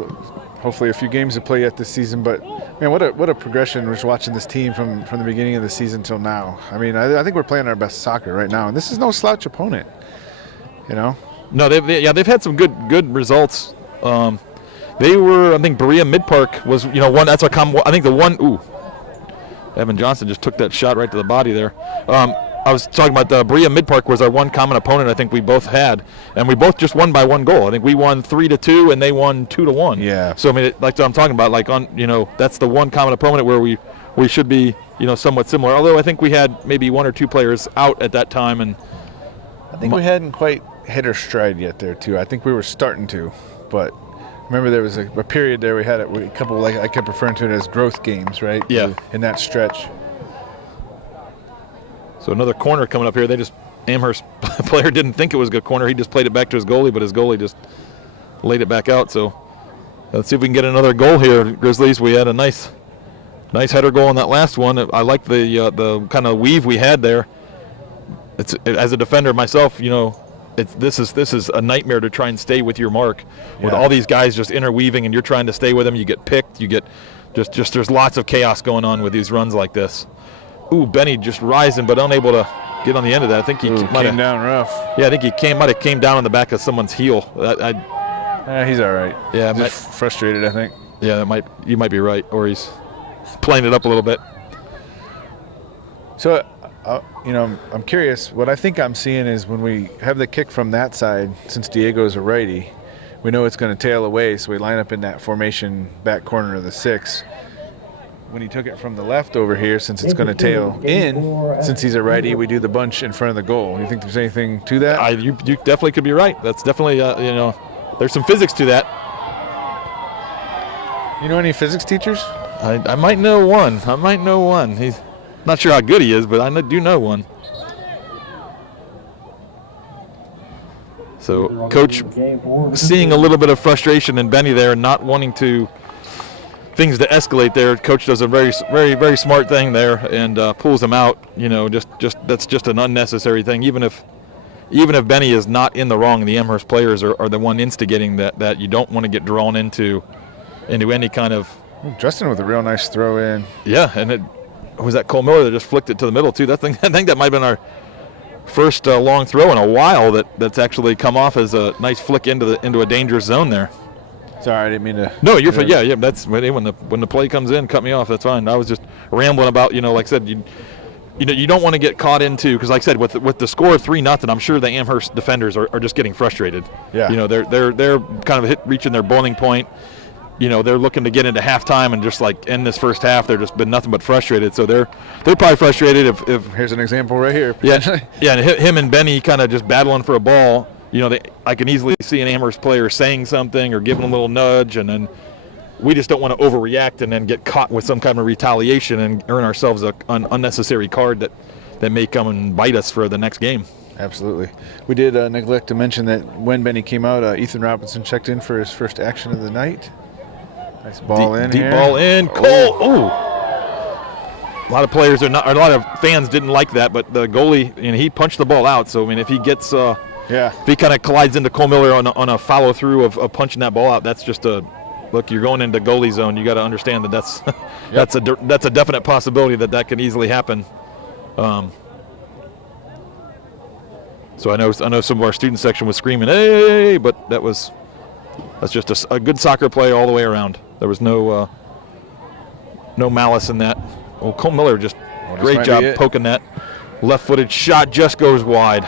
hopefully a few games to play yet this season, but, man, what a progression just watching this team from the beginning of the season till now. I mean, I think we're playing our best soccer right now, and this is no slouch opponent, No, they've had some good results. They were, I think, Berea Mid-Park was, one. That's a common. I think the one. Ooh, Evan Johnson just took that shot right to the body there. I was talking about the Berea Mid-Park was our one common opponent. I think we both had, and we both just won by 1 goal. I think we won 3-2, and they won 2-1. Yeah. So I mean, like what I'm talking about, like that's the one common opponent where we should be, somewhat similar. Although I think we had maybe 1 or 2 players out at that time, and I think we hadn't quite hit our stride yet there too. I think we were starting to. But remember, there was a period there we had a couple, like I kept referring to it as growth games, right? Yeah. In that stretch. So another corner coming up here. Amherst player didn't think it was a good corner. He just played it back to his goalie, but his goalie just laid it back out. So let's see if we can get another goal here, Grizzlies. We had a nice header goal on that last one. I like the kind of weave we had there. As a defender myself, this is a nightmare to try and stay with your mark with all these guys just interweaving, and you're trying to stay with them. You get picked. You get just there's lots of chaos going on with these runs like this. Ooh, Benny just rising but unable to get on the end of that. I think he came down rough. Yeah, I think he might have came down on the back of someone's heel. He's all right. Yeah, just frustrated, I think. Yeah, you might be right, or he's playing it up a little bit. So, I'm curious. What I think I'm seeing is when we have the kick from that side, since Diego's a righty, we know it's going to tail away, so we line up in that formation back corner of the 6. When he took it from the left over here, since it's going to tail in, since he's a righty, we do the bunch in front of the goal. You think there's anything to that? You definitely could be right. That's definitely, there's some physics to that. You know any physics teachers? I might know one. He's not sure how good he is, but I do know one. So Coach seeing a little bit of frustration in Benny there and not wanting things to escalate there. Coach does a very, very, very smart thing there and pulls him out. That's just an unnecessary thing. Even if Benny is not in the wrong, the Amherst players are the one instigating that you don't want to get drawn into any kind of. Justin with a real nice throw in. Yeah, and it was that Cole Miller that just flicked it to the middle too. I think that might have been our first long throw in a while that's actually come off as a nice flick into a dangerous zone there. Sorry, I didn't mean to. No, you're fine. Yeah. That's when the play comes in, cut me off. That's fine. I was just rambling about, like I said, you don't want to get caught into, because like I said, with the score of 3-0, I'm sure the Amherst defenders are just getting frustrated. Yeah. They're kind of reaching their boiling point. They're looking to get into halftime and just like end this first half. They're just been nothing but frustrated. So they're probably frustrated if here's an example right here. Yeah. And him and Benny kind of just battling for a ball. I can easily see an Amherst player saying something or giving a little nudge, and then we just don't want to overreact and then get caught with some kind of retaliation and earn ourselves an unnecessary card that may come and bite us for the next game. Absolutely. We did neglect to mention that when Benny came out, Ethan Robinson checked in for his first action of the night. Nice ball in deep here. Ball in. Cole. Oh. A lot of fans didn't like that, but the goalie, he punched the ball out. So if he gets, if he kind of collides into Cole Miller on a follow through of punching that ball out, that's just look. You're going into goalie zone. You got to understand that's that's a definite possibility that could easily happen. So I know some of our student section was screaming, "Hey!" But that's just a good soccer play all the way around. There was no malice in that. Oh, Cole Miller just great job poking that left-footed shot, just goes wide.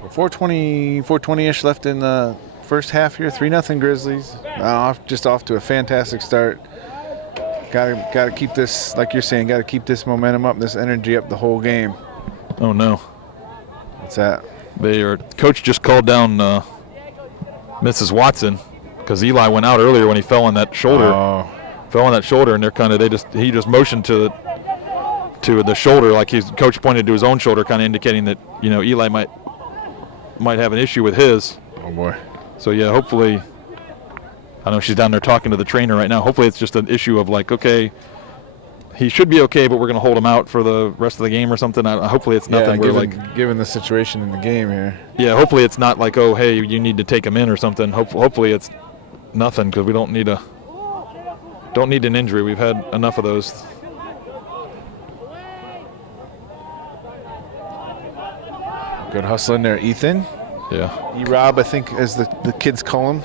Well, 4:20-ish left in the first half here. 3-0 Grizzlies. Just off to a fantastic start. Got to keep this, like you're saying, got to keep this momentum up, this energy up the whole game. Oh no. What's that? Coach just called down Mrs. Watson because Eli went out earlier when he fell on that shoulder. Oh. Fell on that shoulder, and he just motioned to the shoulder, like coach pointed to his own shoulder, kind of indicating that Eli might have an issue with his. Oh boy. So yeah, hopefully. I know she's down there talking to the trainer right now. Hopefully it's just an issue of like, okay, he should be okay, but we're going to hold him out for the rest of the game or something. Hopefully it's nothing. Given the situation in the game here. Yeah, hopefully it's not like, oh, hey, you need to take him in or something. Hopefully it's nothing, because we don't need an injury. We've had enough of those. Good hustle in there, Ethan. Yeah. E-Rob, I think, as the kids call him.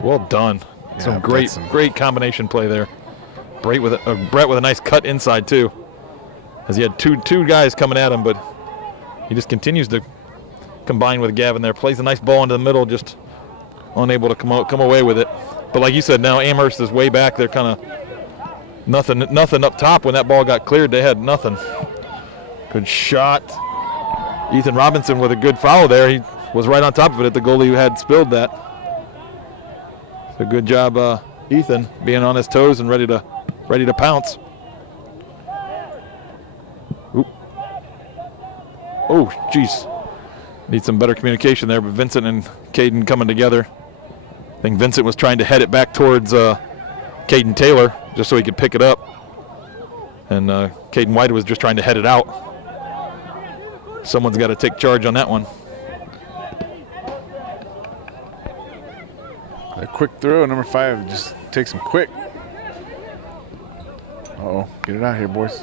Well done. Some great combination play there. Brett with a nice cut inside too, as he had two guys coming at him, but he just continues to combine with Gavin there. Plays a nice ball into the middle, just unable to come away with it. But like you said, now Amherst is way back. They're kind of nothing up top. When that ball got cleared, they had nothing. Good shot. Ethan Robinson with a good follow there. He was right on top of it. The goalie who had spilled that. So good job, Ethan, being on his toes and ready to pounce. Oop. Oh, jeez. Need some better communication there, but Vincent and Caden coming together. I think Vincent was trying to head it back towards Caden Taylor just so he could pick it up. And Caden White was just trying to head it out. Someone's got to take charge on that one. A quick throw, number 5 just takes him quick. Uh-oh, get it out here, boys.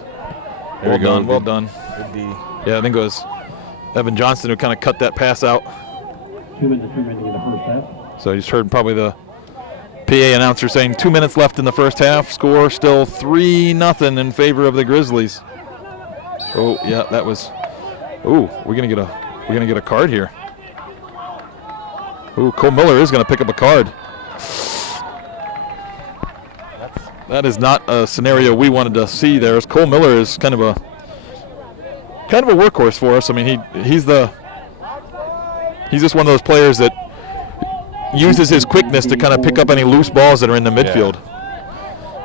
There Well we go. done, well done. Good D. Yeah, I think it was Evan Johnston who kind of cut that pass out. 2 minutes remaining in the first half. So you just heard probably the PA announcer saying 2 minutes left in the first half. Score still 3-0 in favor of the Grizzlies. Oh yeah, that was. Ooh, we're gonna get a card here. Ooh, Cole Miller is gonna pick up a card. That is not a scenario we wanted to see there. As Cole Miller is kind of a workhorse for us. I mean, he's just one of those players that uses his quickness to kind of pick up any loose balls that are in the midfield.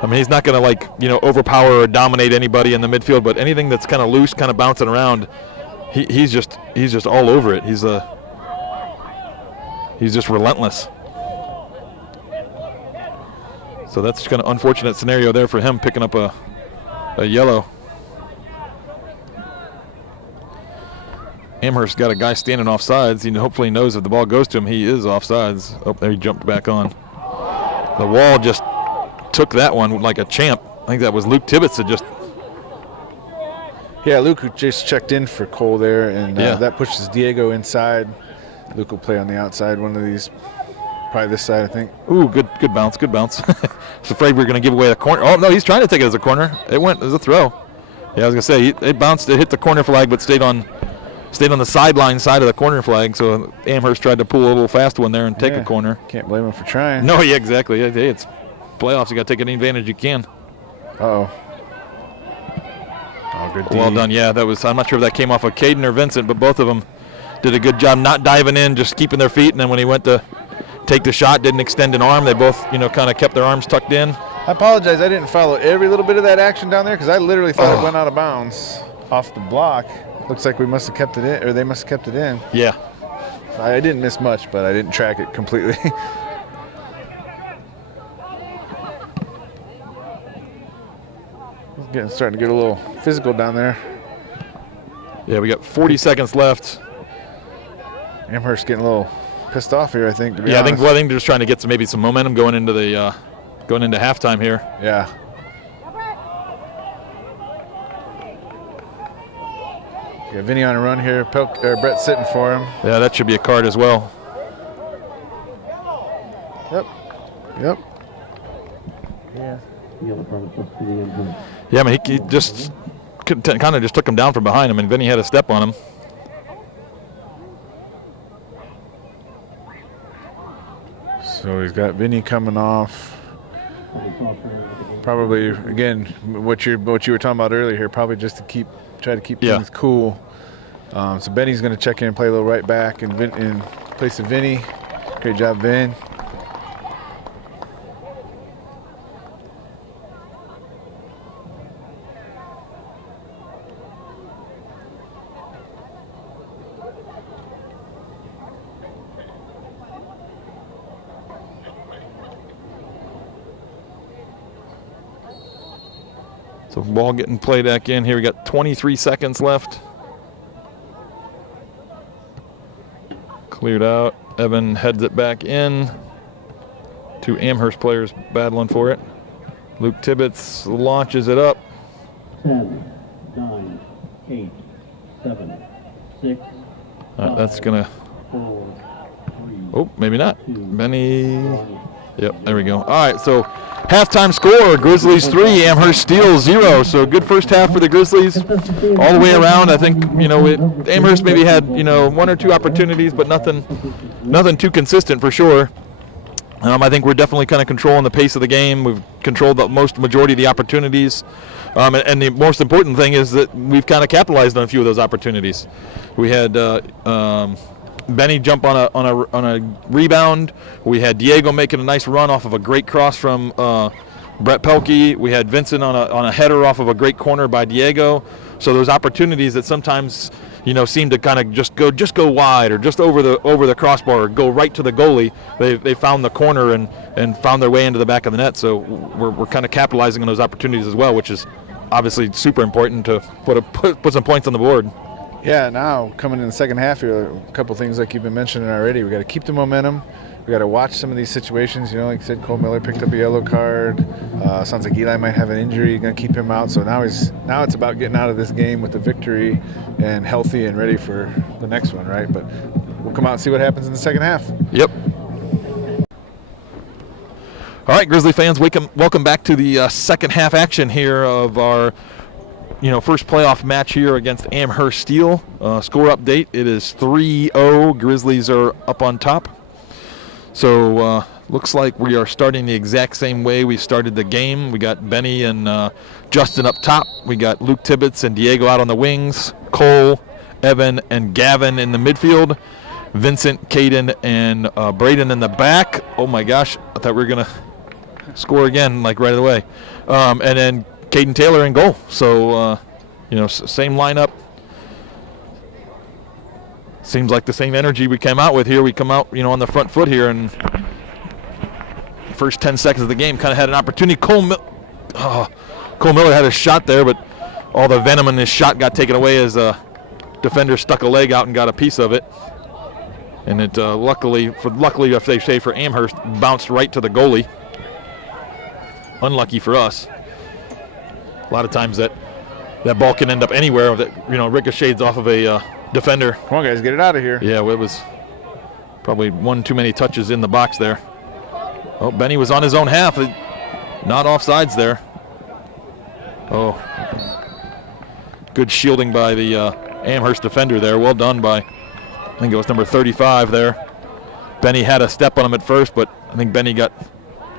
I mean, he's not going to overpower or dominate anybody in the midfield, but anything that's kind of loose, kind of bouncing around, he's just all over it. He's just relentless. So that's kind of unfortunate scenario there for him, picking up a yellow. Amherst got a guy standing offsides. He hopefully knows if the ball goes to him, he is offsides. Oh, there he jumped back on. The wall just took that one like a champ. I think that was Luke Tibbetts that just. Yeah, Luke just checked in for Cole there, and Yeah. that pushes Diego inside. Luke will play on the outside, one of these, probably this side, I think. Ooh, good bounce, good bounce. I was afraid we were going to give away a corner. Oh, no, he's trying to take it as a corner. It went as a throw. Yeah, I was going to say, it bounced, it hit the corner flag, but stayed on the sideline side of the corner flag, so Amherst tried to pull a little fast one there and take a corner. Can't blame him for trying. No, yeah, exactly. Hey, it's playoffs. You got to take any advantage you can. Uh-oh. Oh, good D. Well done. Yeah, that was. I'm not sure if that came off of Caden or Vincent, but both of them did a good job not diving in, just keeping their feet. And then when he went to take the shot, didn't extend an arm. They both, kind of kept their arms tucked in. I apologize. I didn't follow every little bit of that action down there because I literally thought it went out of bounds off the block. Looks like we must have kept it in, or they must have kept it in. Yeah. I didn't miss much, but I didn't track it completely. Starting to get a little physical down there. Yeah, we got 40 seconds left. Amherst getting a little pissed off here, I think. To be Yeah, I honest. think they're just trying to get some momentum going into halftime here. Yeah. Yeah, Vinny on a run here. Brett's sitting for him. Yeah, that should be a card as well. Yep. Yeah. Yellow card plus to the end zone. Yeah, I mean, he just kind of just took him down from behind him, and Vinny had a step on him. So he's got Vinny coming off. Probably again what you were talking about earlier here. Probably just to try to keep things cool. So Benny's going to check in and play a little right back in place of Vinny. Great job, Vin. So ball getting played back in here. We got 23 seconds left. Cleared out. Evan heads it back in. Two Amherst players battling for it. Luke Tibbetts launches it up. 10, 9, 8, 7, 6. That's gonna. 4, 3. Oh, maybe not. 2, Benny. 1. Yep, there we go. All right, so halftime score, Grizzlies 3, Amherst Steelers 0. So good first half for the Grizzlies all the way around. I think, Amherst maybe had, one or two opportunities, but nothing too consistent for sure. I think we're definitely kind of controlling the pace of the game. We've controlled the majority of the opportunities. And the most important thing is that we've kind of capitalized on a few of those opportunities. We had Benny jump on a rebound. We had Diego making a nice run off of a great cross from Brett Pelkey. We had Vincent on a header off of a great corner by Diego. So those opportunities that sometimes seem to kind of just go wide or just over the crossbar or go right to the goalie. They found the corner and found their way into the back of the net. So we're kind of capitalizing on those opportunities as well, which is obviously super important to put some points on the board. Yeah, now coming in the second half here, a couple things like you've been mentioning already. We got to keep the momentum. we got to watch some of these situations. You know, like I said, Cole Miller picked up a yellow card. Sounds like Eli might have an injury, going to keep him out. So now it's about getting out of this game with a victory and healthy and ready for the next one, right? But we'll come out and see what happens in the second half. Yep. All right, Grizzly fans, welcome back to the second half action here of our first playoff match here against Amherst Steel. Score update, it is 3-0. Grizzlies are up on top. So looks like we are starting the exact same way we started the game. We got Benny and Justin up top. We got Luke Tibbetts and Diego out on the wings. Cole, Evan, and Gavin in the midfield. Vincent, Caden, and Braden in the back. Oh my gosh, I thought we were going to score again like right away. And then Caden Taylor in goal. So, same lineup. Seems like the same energy we came out with here. We come out, on the front foot here, and first 10 seconds of the game kind of had an opportunity. Cole Miller had a shot there, but all the venom in his shot got taken away as a defender stuck a leg out and got a piece of it. And it luckily, if they say for Amherst, bounced right to the goalie. Unlucky for us. A lot of times that ball can end up anywhere that ricochets off of a defender. Come on, guys, get it out of here. Yeah, well, it was probably one too many touches in the box there. Oh, Benny was on his own half. Not offsides there. Oh, good shielding by the Amherst defender there. Well done by, I think it was number 35 there. Benny had a step on him at first, but I think Benny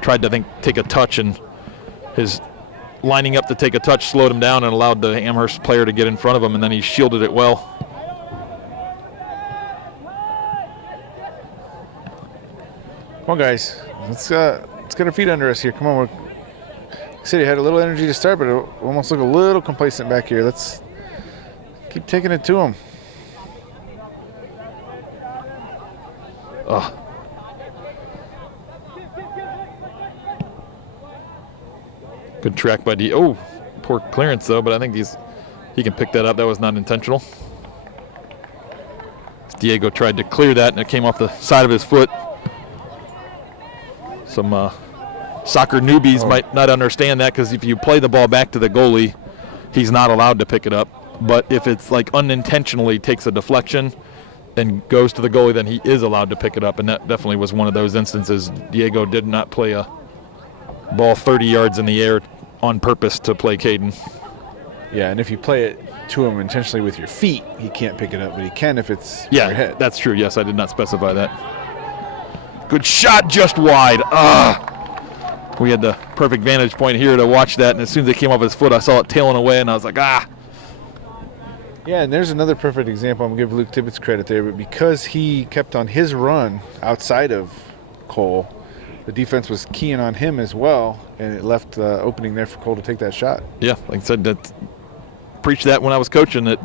tried to take a touch, and his lining up to take a touch slowed him down and allowed the Amherst player to get in front of him, and then he shielded it well. Come on, guys. Let's get our feet under us here. Come on. City had a little energy to start, but it almost looked a little complacent back here. Let's keep taking it to them. Oh. Good track by D. Oh, poor clearance though, but I think he can pick that up. That was not intentional. Diego tried to clear that, and it came off the side of his foot. Some soccer newbies might not understand that, because if you play the ball back to the goalie, he's not allowed to pick it up. But if it's like unintentionally takes a deflection and goes to the goalie, then he is allowed to pick it up, and that definitely was one of those instances. Diego did not play a ball 30 yards in the air on purpose to play Caden. Yeah, and if you play it to him intentionally with your feet, he can't pick it up, but he can if it's your head. That's true. Yes, I did not specify that. Good shot, just wide. We had the perfect vantage point here to watch that, and as soon as it came off his foot, I saw it tailing away, and I was like, Yeah, and there's another perfect example. I'm going to give Luke Tibbetts credit there, but because he kept on his run outside of Cole, the defense was keying on him as well, and it left the opening there for Cole to take that shot. Yeah, like I said, preached that when I was coaching, that,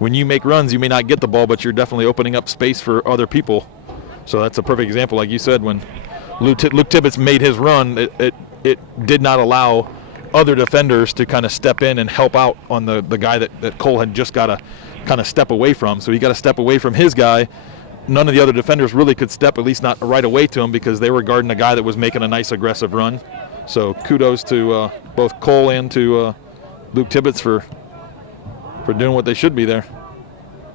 when you make runs, you may not get the ball, but you're definitely opening up space for other people. So that's a perfect example, like you said, when Luke Tibbetts made his run, it did not allow other defenders to kind of step in and help out on the guy that Cole had just got to kind of step away from. So he got to step away from his guy. None of the other defenders really could step, at least not right away to him, because they were guarding a guy that was making a nice aggressive run. So kudos to both Cole and to Luke Tibbetts for doing what they should be there.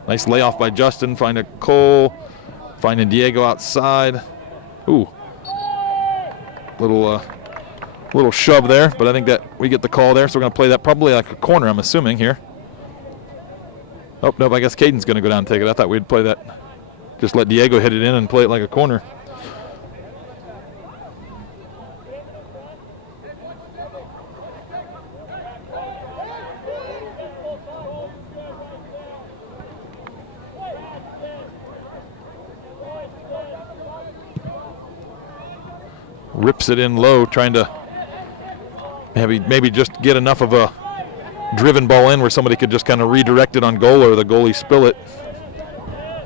Nice layoff by Justin, finding Cole, finding Diego outside. Ooh, little shove there, but I think that we get the call there, so we're going to play that probably like a corner, I'm assuming here. Oh, no, I guess Caden's going to go down and take it. I thought we'd play that. Just let Diego hit it in and play it like a corner. Rips it in low, trying to maybe just get enough of a driven ball in where somebody could just kind of redirect it on goal, or the goalie spill it.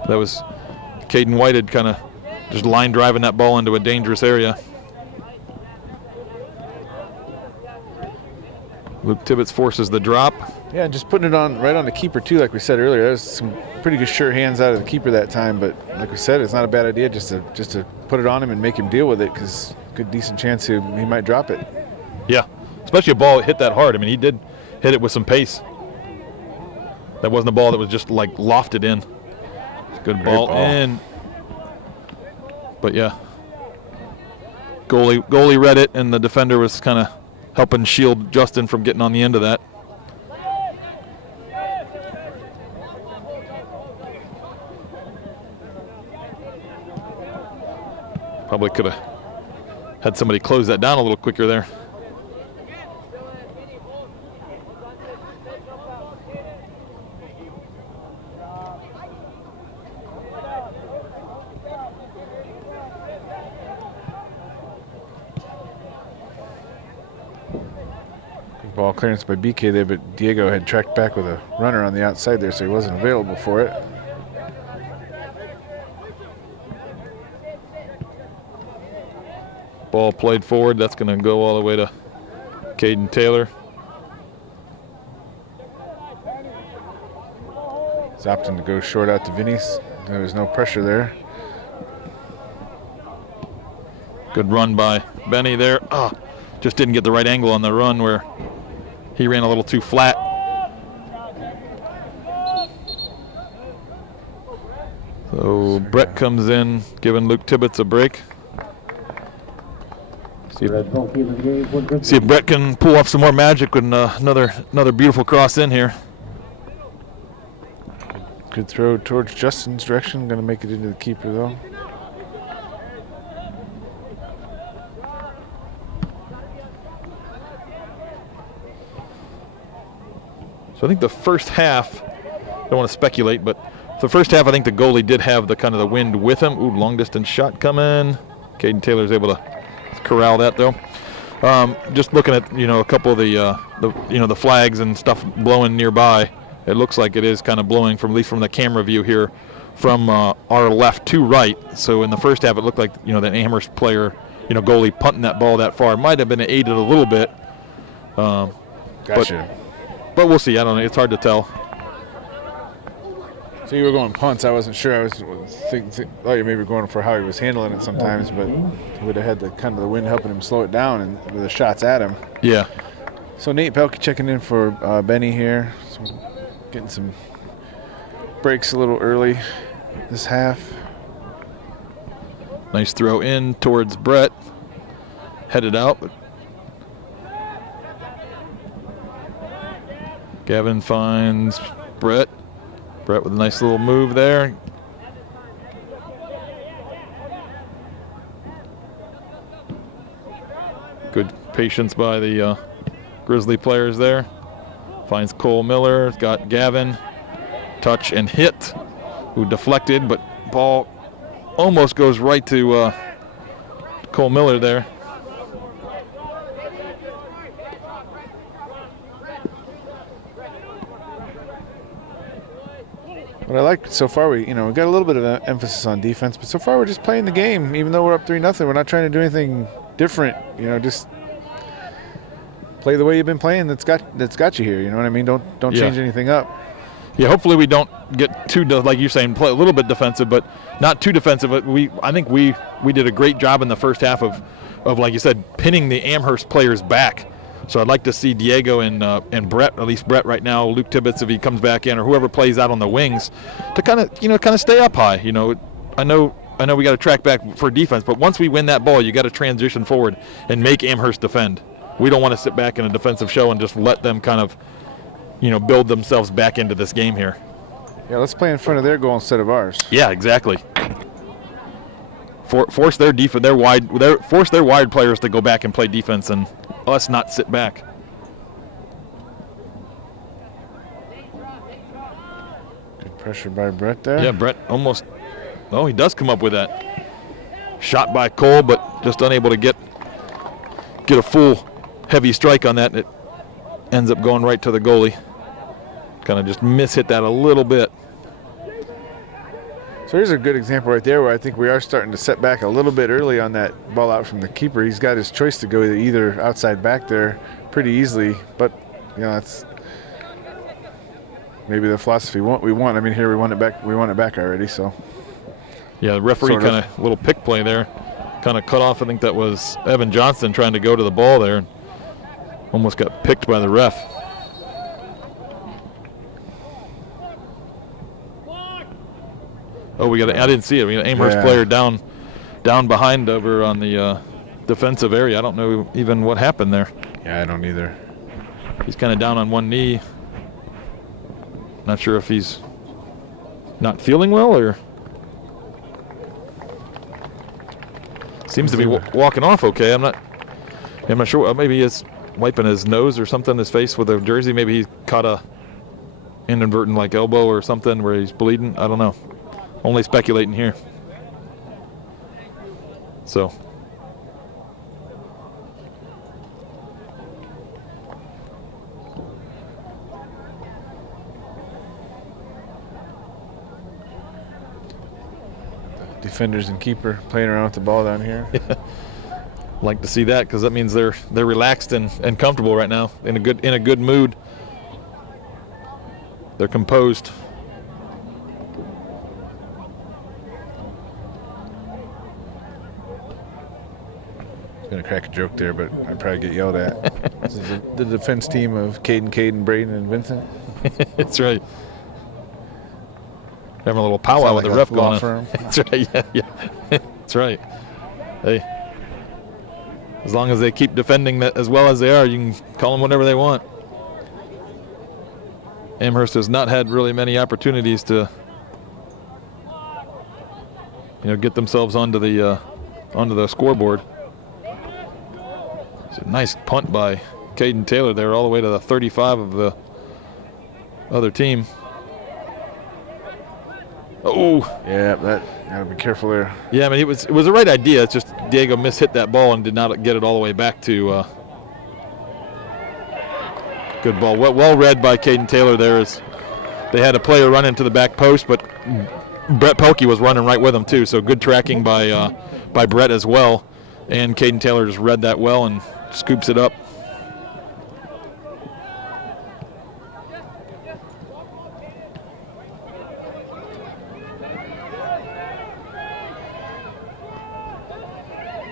That was Caden Whitehead kind of just line driving that ball into a dangerous area. Luke Tibbetts forces the drop. Yeah, just putting it on right on the keeper too, like we said earlier. There's some pretty good sure hands out of the keeper that time, but like we said, it's not a bad idea just to put it on him and make him deal with it, because good decent chance he might drop it. Yeah, especially a ball that hit that hard. I mean, he did hit it with some pace. That wasn't a ball that was just like lofted in. Good ball in. But yeah, goalie read it, and the defender was kind of helping shield Justin from getting on the end of that. Probably could have had somebody close that down a little quicker there. Good ball clearance by BK there, but Diego had tracked back with a runner on the outside there, so he wasn't available for it. Ball played forward. That's going to go all the way to Caden Taylor. He's opting to go short out to Vinny's. There was no pressure there. Good run by Benny there. Just didn't get the right angle on the run where he ran a little too flat. So Brett comes in, giving Luke Tibbetts a break. See if Brett can pull off some more magic with another beautiful cross in here. Good throw towards Justin's direction. Going to make it into the keeper though. So I think the first half, I don't want to speculate, but the first half I think the goalie did have the kind of the wind with him. Ooh, long distance shot coming. Caden Taylor's able to corral that though. Just looking at a couple of the flags and stuff blowing nearby, it looks like it is kind of blowing from at least from the camera view here from our left to right. So in the first half it looked like that Amherst player goalie punting that ball that far might have been aided a little bit. Gotcha. But we'll see. I don't know. It's hard to tell. So you were going punts. I wasn't sure. I was thought you maybe were going for how he was handling it sometimes, but he would have had the kind of the wind helping him slow it down and with the shots at him. Yeah. So Nate Pelkey checking in for Benny here. So getting some breaks a little early this half. Nice throw in towards Brett. Headed out. But Gavin finds Brett. Brett with a nice little move there. Good patience by the Grizzly players there. Finds Cole Miller. Got Gavin. Touch and hit. Who deflected, but ball almost goes right to Cole Miller there. What I like so far, we got a little bit of an emphasis on defense, but so far we're just playing the game. Even though we're up 3-0, we're not trying to do anything different. Just play the way you've been playing. That's got you here. You know what I mean? Don't change anything up. Yeah, hopefully we don't get too, like you're saying, play a little bit defensive, but not too defensive. But I think we did a great job in the first half of like you said, pinning the Amherst players back. So I'd like to see Diego and Brett, at least Brett right now, Luke Tibbetts if he comes back in, or whoever plays out on the wings, to kind of stay up high. I know we got to track back for defense, but once we win that ball, you got to transition forward and make Amherst defend. We don't want to sit back in a defensive show and just let them kind of, build themselves back into this game here. Yeah, let's play in front of their goal instead of ours. Yeah, exactly. Force their wide players to go back and play defense, and us not sit back. Good pressure by Brett there. Yeah, Brett almost. Oh, he does come up with that shot by Cole, but just unable to get a full heavy strike on that. It ends up going right to the goalie. Kind of just hit that a little bit. So here's a good example right there where I think we are starting to set back a little bit early on that ball out from the keeper. He's got his choice to go either outside back there pretty easily, but it's maybe the philosophy we want. I mean, here we won it back already. So yeah, the referee kind of little pick play there, kind of cut off. I think that was Evan Johnston trying to go to the ball there, and almost got picked by the ref. Oh, I didn't see it. We got an Amherst player down behind over on the defensive area. I don't know even what happened there. Yeah, I don't either. He's kind of down on one knee. Not sure if he's not feeling well or seems to be walking off okay. I'm not sure. Maybe he's wiping his nose or something, his face with a jersey. Maybe he caught a inadvertent like elbow or something where he's bleeding. I don't know. Only speculating here. So. Defenders and keeper playing around with the ball down here. Like to see that because that means they're relaxed and comfortable right now, in a good mood. They're composed. Gonna crack a joke there, but I'd probably get yelled at. This is the defense team of Caden, Braden, and Vincent. That's right. Having a little powwow with the ref going on. That's right. Yeah. That's right. Hey, as long as they keep defending that as well as they are, you can call them whatever they want. Amherst has not had really many opportunities to, get themselves onto the scoreboard. It's a nice punt by Caden Taylor there, all the way to the 35 of the other team. Oh, yeah, gotta be careful there. Yeah, I mean it was the right idea. It's just Diego mishit that ball and did not get it all the way back to. Good ball, well read by Caden Taylor there. As they had a player run into the back post, but Brett Pelkey was running right with him too. So good tracking by Brett as well, and Caden Taylor just read that well and scoops it up.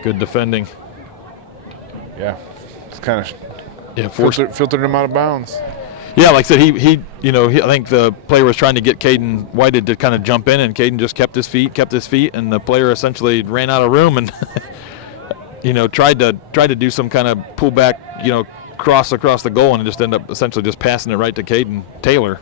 Good defending. Yeah, it's kind of filtered him out of bounds. Yeah, like I said, he I think the player was trying to get Caden Whited to kind of jump in, and Caden just kept his feet, and the player essentially ran out of room and tried to do some kind of pullback, cross across the goal, and just ended up essentially just passing it right to Caden Taylor.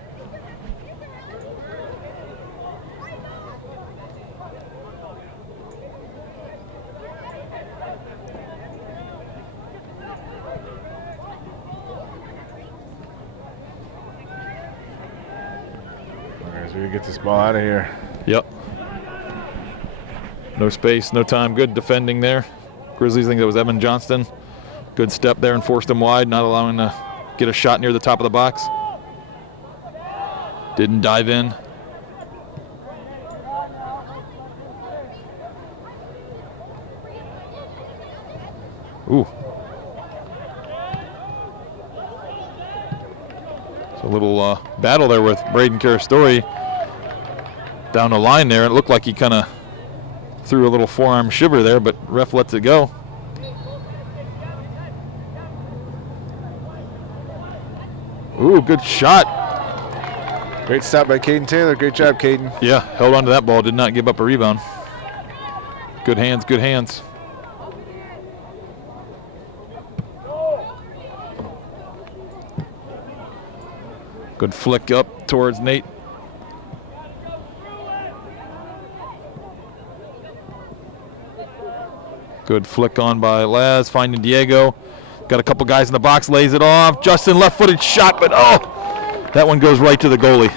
We get this ball out of here. Yep. No space, no time. Good defending there. Grizzlies think that was Evan Johnston. Good step there and forced him wide, not allowing to get a shot near the top of the box. Didn't dive in. Ooh. It's a little battle there with Braden Karastori down the line there. It looked like he kind of threw a little forearm shiver there, but ref lets it go. Ooh, good shot. Great stop by Caden Taylor. Great job, Caden. Yeah, held on to that ball, did not give up a rebound. Good hands, good hands. Good flick up towards Nate. Good flick on by Laz, finding Diego. Got a couple guys in the box, lays it off. Justin left-footed shot, but that one goes right to the goalie.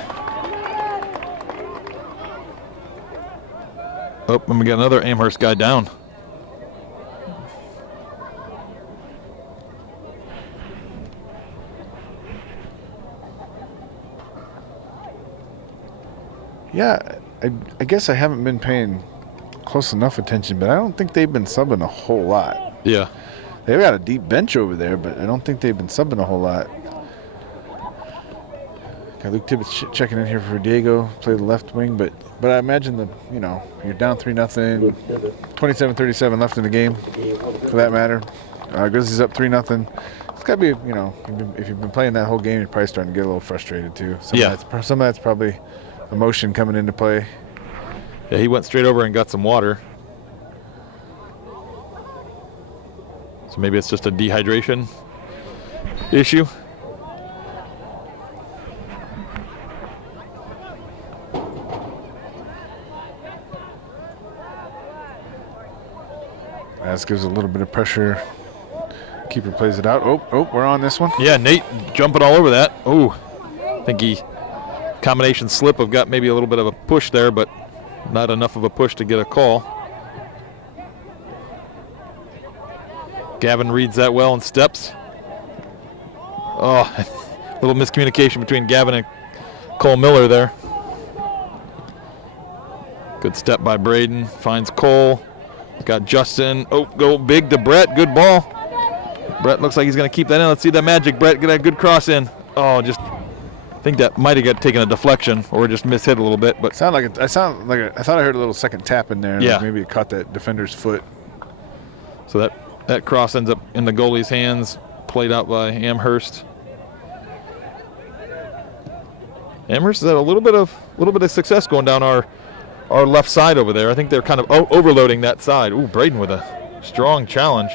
Oh, and we got another Amherst guy down. Yeah, I guess I haven't been paying close enough attention, but I don't think they've been subbing a whole lot. Yeah. They've got a deep bench over there, but I don't think they've been subbing a whole lot. Got Luke Tibbetts checking in here for Diego, play the left wing, but I imagine you're down 3-0, 27-37 left in the game, for that matter. Grizzlies up 3-0. It's got to be, if you've been playing that whole game, you're probably starting to get a little frustrated too. Some of that's probably emotion coming into play. Yeah, he went straight over and got some water. So maybe it's just a dehydration issue. This gives a little bit of pressure. Keeper plays it out. Oh, we're on this one. Yeah, Nate jumping all over that. Oh, I think he combination slip of got maybe a little bit of a push there, but not enough of a push to get a call. Gavin reads that well and steps. Oh, a little miscommunication between Gavin and Cole Miller there. Good step by Braden. Finds Cole. Got Justin. Oh, go big to Brett. Good ball. Brett looks like he's going to keep that in. Let's see that magic. Brett, get that good cross in. Oh, I think that might have taken a deflection or just mishit a little bit. But I thought I heard a little second tap in there. Yeah. Like maybe it caught that defender's foot. So that cross ends up in the goalie's hands, played out by Amherst. Amherst has had a little bit of success going down our left side over there. I think they're kind of overloading that side. Ooh, Braden with a strong challenge.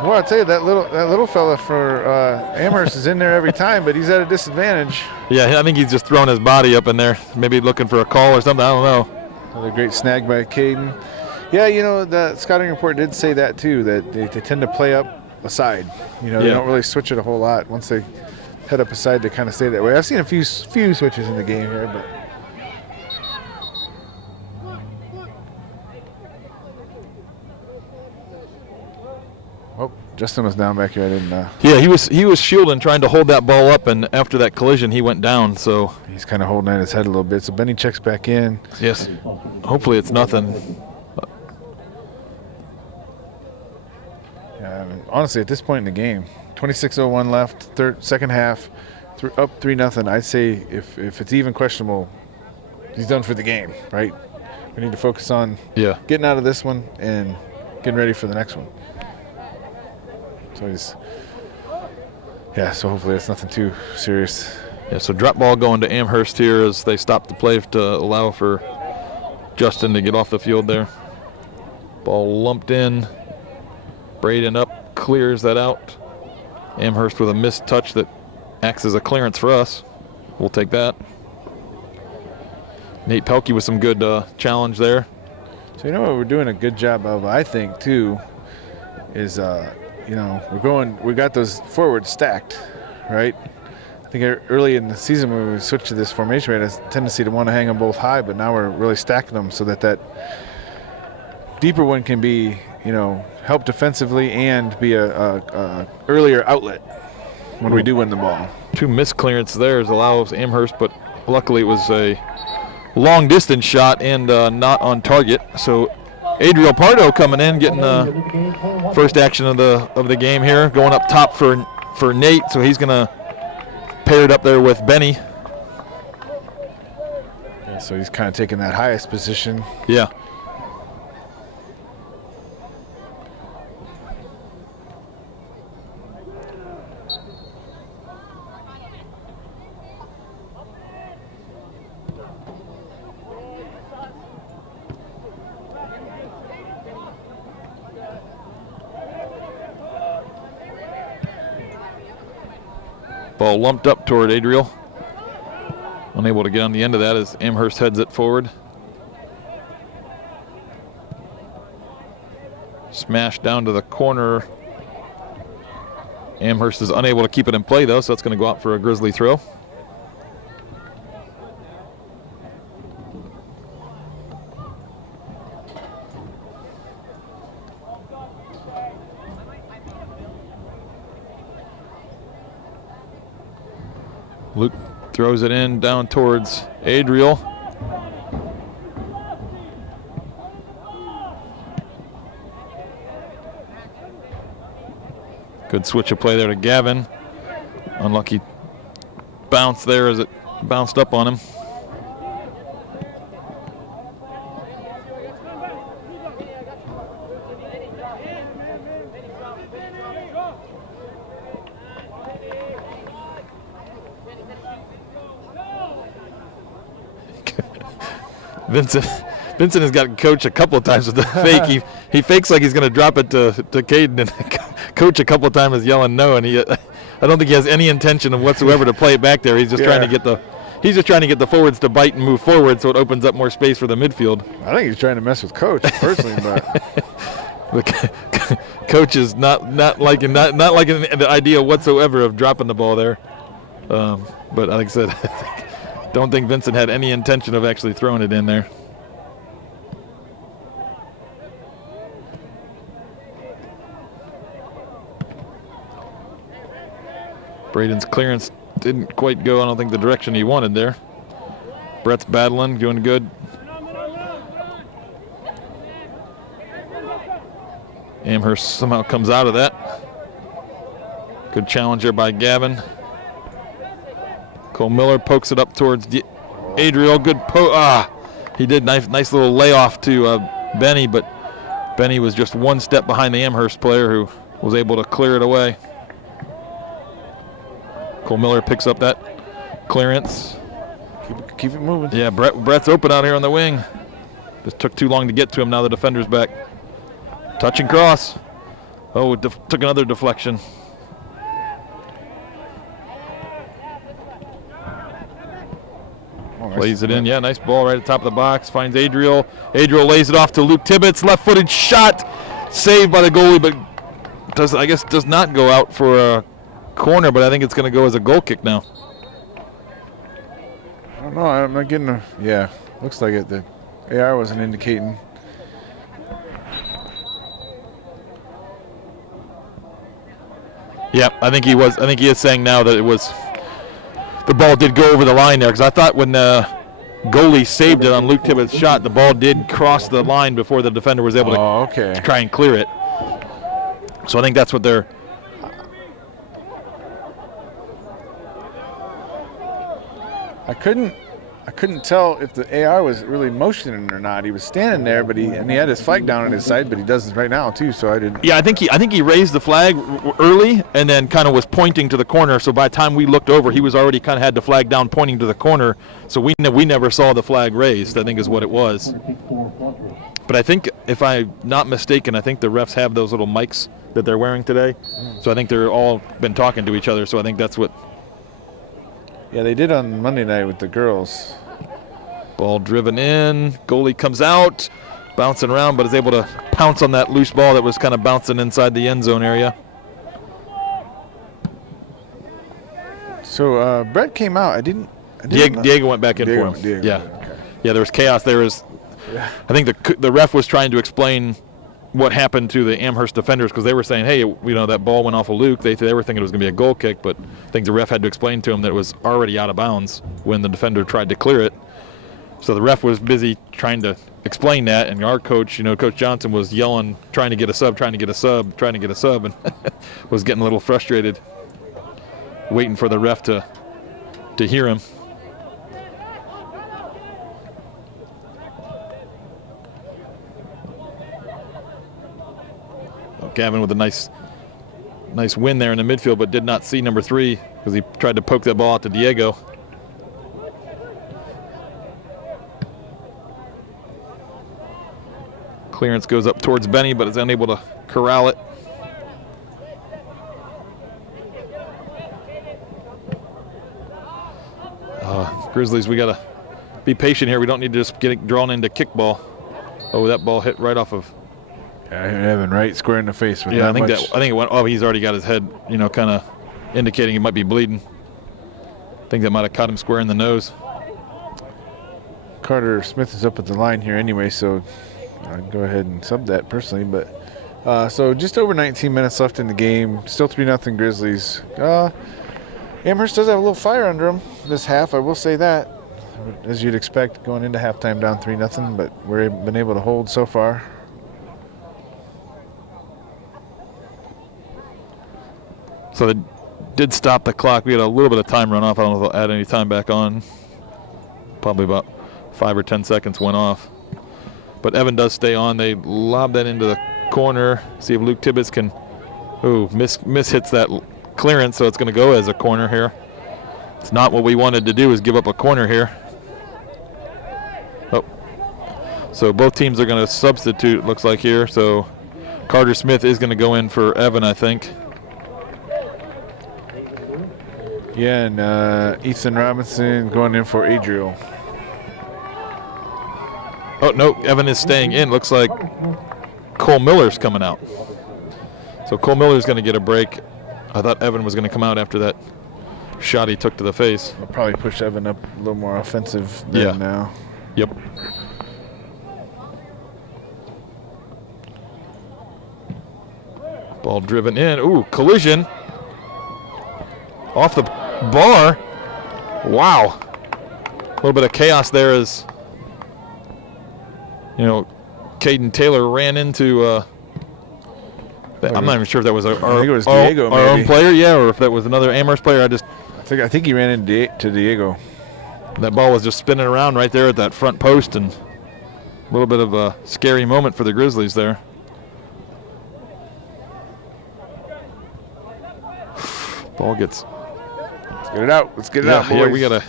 Well, I tell you, that little fella for Amherst is in there every time, but he's at a disadvantage. Yeah, I think he's just throwing his body up in there, maybe looking for a call or something. I don't know. Another great snag by Caden. Yeah, the scouting report did say that too, that they tend to play up a side. They don't really switch it a whole lot. Once they head up a side, they kind of stay that way. I've seen a few switches in the game here, but. Oh, Justin was down back here. I didn't. Yeah, he was shielding, trying to hold that ball up, and after that collision, he went down. So he's kind of holding at his head a little bit. So Benny checks back in. Yes. Hopefully it's nothing. Honestly, at this point in the game, 26:01 left, second half, up 3-0. I'd say if it's even questionable, he's done for the game, right? We need to focus on getting out of this one and getting ready for the next one. So hopefully it's nothing too serious. Yeah, so drop ball going to Amherst here as they stop the play to allow for Justin to get off the field there. Ball lumped in. Braden up, clears that out. Amherst with a missed touch that acts as a clearance for us. We'll take that. Nate Pelkey with some good challenge there. So what we're doing a good job of, I think, too, is we got those forwards stacked, right? I think early in the season when we switched to this formation, we had a tendency to want to hang them both high, but now we're really stacking them so that deeper one can be, help defensively and be a earlier outlet when we do win the ball. Two missed clearances there allows Amherst, but luckily it was a long distance shot and not on target. So Adriel Pardo coming in, getting the first action of the game here, going up top for Nate. So he's gonna pair it up there with Benny. Yeah, so he's kind of taking that highest position. Yeah. Ball lumped up toward Adriel. Unable to get on the end of that as Amherst heads it forward. Smashed down to the corner. Amherst is unable to keep it in play though, so that's going to go out for a Grizzly throw. Luke throws it in down towards Adriel. Good switch of play there to Gavin. Unlucky bounce there as it bounced up on him. Vincent has gotten coached a couple of times with the fake. He fakes like he's going to drop it to Caden, and coach a couple of times is yelling no, and I don't think he has any intention of whatsoever to play it back there. He's just trying to get the forwards to bite and move forward, so it opens up more space for the midfield. I think he's trying to mess with coach personally, but the coach is not liking the idea whatsoever of dropping the ball there. But like I said, don't think Vincent had any intention of actually throwing it in there. Braden's clearance didn't quite go, I don't think, the direction he wanted there. Brett's battling, doing good. Amherst somehow comes out of that. Good challenge there by Gavin. Cole Miller pokes it up towards Adriel. Good he did nice little layoff to Benny, but Benny was just one step behind the Amherst player who was able to clear it away. Cole Miller picks up that clearance. Keep it moving. Yeah, Brett's open out here on the wing. Just took too long to get to him. Now the defender's back. Touch and cross. Oh, it took another deflection. Lays it in. Yeah, nice ball right at the top of the box. Finds Adriel. Adriel lays it off to Luke Tibbetts. Left-footed shot. Saved by the goalie, but does not go out for a corner, but I think it's going to go as a goal kick now. I don't know. I'm not getting a. Yeah, looks like it. The AR wasn't indicating. Yeah, I think he was. I think he is saying now that it was. The ball did go over the line there, because I thought when the goalie saved it on Luke Tibbetts' shot, the ball did cross the line before the defender was able to try and clear it. So I think that's what they're. I couldn't tell if the AR was really motioning or not. He was standing there, but he had his flag down on his side, but he does it right now too. So I didn't. Yeah, I think he raised the flag early and then kind of was pointing to the corner. So by the time we looked over, he was already kind of had the flag down, pointing to the corner. So we never saw the flag raised, I think is what it was. But I think, if I'm not mistaken, I think the refs have those little mics that they're wearing today. So I think they're all been talking to each other. So I think that's what. Yeah, they did on Monday night with the girls. Ball driven in. Goalie comes out, bouncing around, but is able to pounce on that loose ball that was kind of bouncing inside the end zone area. So Brett came out. I didn't Diego went back in for him. Diego, yeah. Okay. Yeah, there was chaos. I think the ref was trying to explain what happened to the Amherst defenders, because they were saying, hey, that ball went off of Luke. They were thinking it was going to be a goal kick, but I think the ref had to explain to him that it was already out of bounds when the defender tried to clear it. So the ref was busy trying to explain that, and our coach, Coach Johnson, was yelling, trying to get a sub, and was getting a little frustrated, waiting for the ref to hear him. Gavin with a nice win there in the midfield, but did not see number 3 because he tried to poke that ball out to Diego. Clearance goes up towards Benny, but is unable to corral it. Grizzlies, we got to be patient here. We don't need to just get drawn into kickball. Oh, that ball hit right off of. Yeah, Evan right square in the face with I that think much. I think it went. Oh, he's already got his head, kind of indicating he might be bleeding. I think that might have caught him square in the nose. Carter Smith is up at the line here anyway, so I'd go ahead and sub that personally. But so just over 19 minutes left in the game. Still 3-0 Grizzlies. Amherst does have a little fire under them this half. I will say that, as you'd expect, going into halftime down 3-0. But we've been able to hold so far. So the did stop the clock. We had a little bit of time run off. I don't know if they'll add any time back on. Probably about 5 or 10 seconds went off. But Evan does stay on. They lob that into the corner. See if Luke Tibbetts can, miss hits that clearance, so it's going to go as a corner here. It's not what we wanted to do, is give up a corner here. Oh. So both teams are going to substitute, it looks like here. So Carter Smith is going to go in for Evan, I think. Yeah, and Ethan Robinson going in for Adriel. Oh, no, Evan is staying in. Looks like Cole Miller's coming out. So Cole Miller's going to get a break. I thought Evan was going to come out after that shot he took to the face. I'll probably push Evan up a little more offensive than now. Yep. Ball driven in. Ooh, collision. Off the bar. Wow. A little bit of chaos there as, Caden Taylor ran into, I'm not even sure if that was our own player, or if that was another Amherst player. I think he ran into Diego. That ball was just spinning around right there at that front post, and a little bit of a scary moment for the Grizzlies there. Ball gets. Let's get it out. Let's get it out, boys. Yeah, we gotta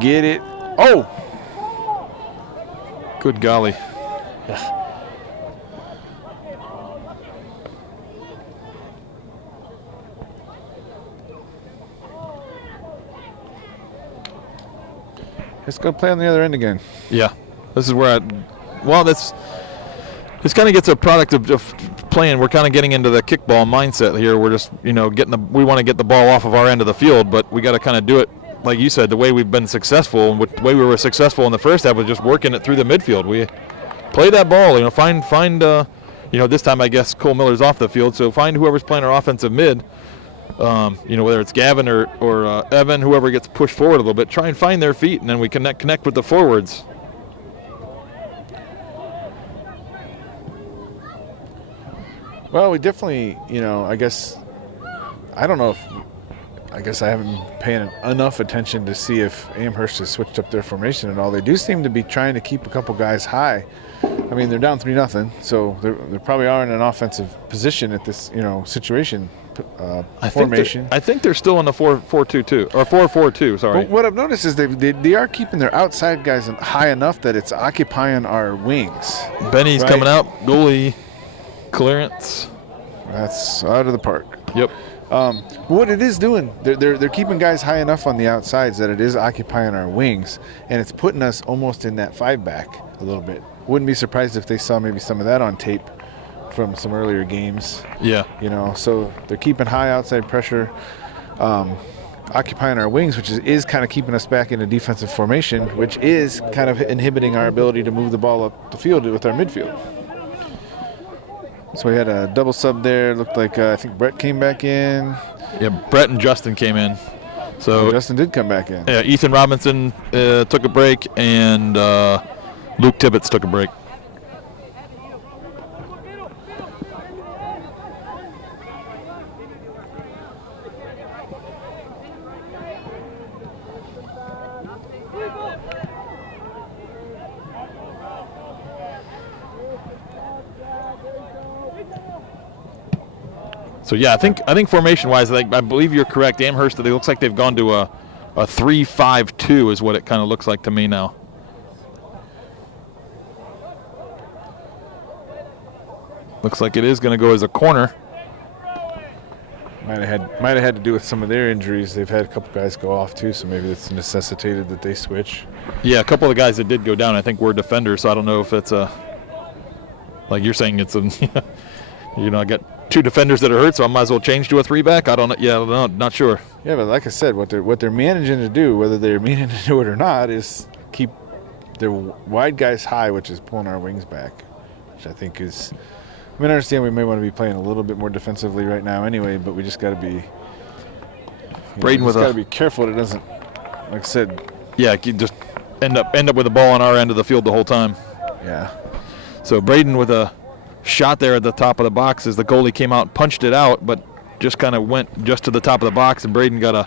get it. Oh! Good golly. Let's go play on the other end again. Yeah, this is where this kind of gets a product of playing. We're kind of getting into the kickball mindset here. We're just, we want to get the ball off of our end of the field, but we got to kind of do it, like you said, the way we've been successful. And the way we were successful in the first half was just working it through the midfield. We play that ball, find this time I guess Cole Miller's off the field, so find whoever's playing our offensive mid. Whether it's Gavin or Evan, whoever gets pushed forward a little bit, try and find their feet, and then we connect with the forwards. Well, we definitely, I guess I haven't been paying enough attention to see if Amherst has switched up their formation at all. They do seem to be trying to keep a couple guys high. I mean, they're down 3-0, so they probably are in an offensive position at this, situation. Formation. I think they're still in the 4-4-2 or 4-4-2. Sorry. But what I've noticed is they are keeping their outside guys high enough that it's occupying our wings. Benny's coming out. Goalie clearance. That's out of the park. Yep. What it is doing, they're keeping guys high enough on the outsides that it is occupying our wings, and it's putting us almost in that 5-back a little bit. Wouldn't be surprised if they saw maybe some of that on tape from some earlier games. Yeah. So they're keeping high outside pressure, occupying our wings, which is kind of keeping us back in a defensive formation, which is kind of inhibiting our ability to move the ball up the field with our midfield. So we had a double sub there. Looked like I think Brett came back in. Yeah, Brett and Justin came in. So Justin did come back in. Yeah, Ethan Robinson took a break, and Luke Tibbetts took a break. So yeah, I think formation-wise, I believe you're correct. Amherst, it looks like they've gone to a 3-5-2 is what it kind of looks like to me now. Looks like it is going to go as a corner. Might have had to do with some of their injuries. They've had a couple guys go off too, so maybe it's necessitated that they switch. Yeah, a couple of the guys that did go down, I think, were defenders. So I don't know if it's like you're saying, it's I got 2 defenders that are hurt, so I might as well change to a 3-back. I don't know. Yeah, not sure. Yeah, but like I said, what they're managing to do, whether they're meaning to do it or not, is keep their wide guys high, which is pulling our wings back, which I think is. I mean, I understand we may want to be playing a little bit more defensively right now, anyway, but we just got to be. Braden got to be careful that it doesn't, like I said. Yeah, you just end up with the ball on our end of the field the whole time. Yeah. So Braden with a shot there at the top of the box as the goalie came out and punched it out, but just kind of went just to the top of the box, and Braden got a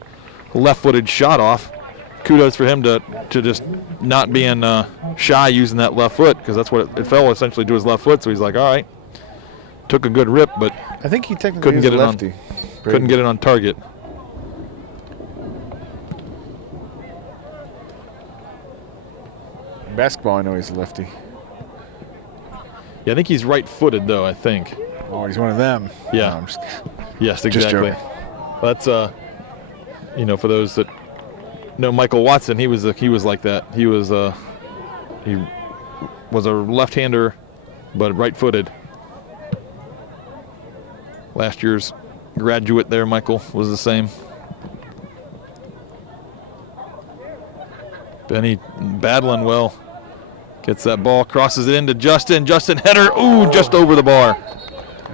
left-footed shot off. Kudos for him to just not being shy using that left foot, because that's what it fell essentially to his left foot. So he's like, all right, took a good rip, but I think he technically couldn't get is it a lefty. on. Couldn't get it on target. Basketball, I know he's a lefty. Yeah, I think he's right-footed though. I think. Oh, he's one of them. Yeah. No, I'm just, Yes, just exactly. joking. That's for those that know Michael Watson, he was like that. He was a left-hander, but right-footed. Last year's graduate there, Michael, was the same. Benny battling well. Gets that ball, crosses it into Justin. Justin header, ooh, just over the bar.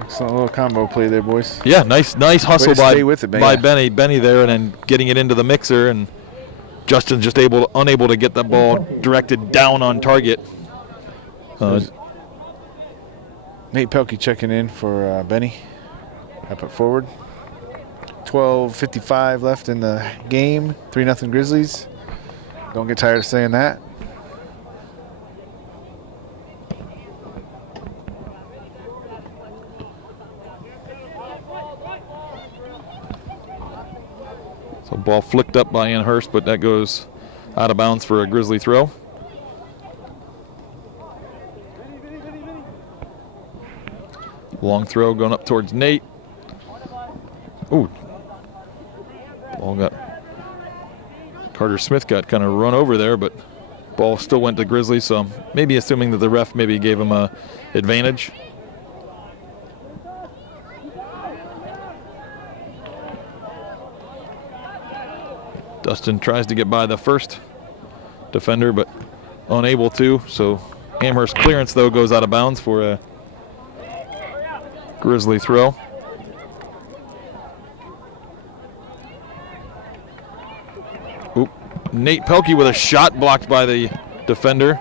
Excellent little combo play there, boys. Yeah, nice hustle stay with it, by Benny. Benny there, and then getting it into the mixer, and Justin's just unable to get that ball directed down on target. Nate Pelkey checking in for Benny. Up at forward. 12:55 left in the game. 3-0 Grizzlies. Don't get tired of saying that. So ball flicked up by Amherst, but that goes out of bounds for a Grizzly throw. Long throw going up towards Nate. Ooh. Ball got Carter Smith got kind of run over there, but ball still went to Grizzly, so maybe assuming that the ref maybe gave him a advantage. Dustin tries to get by the first defender, but unable to. So Amherst clearance, though, goes out of bounds for a Grizzly throw. Oop. Nate Pelkey with a shot blocked by the defender.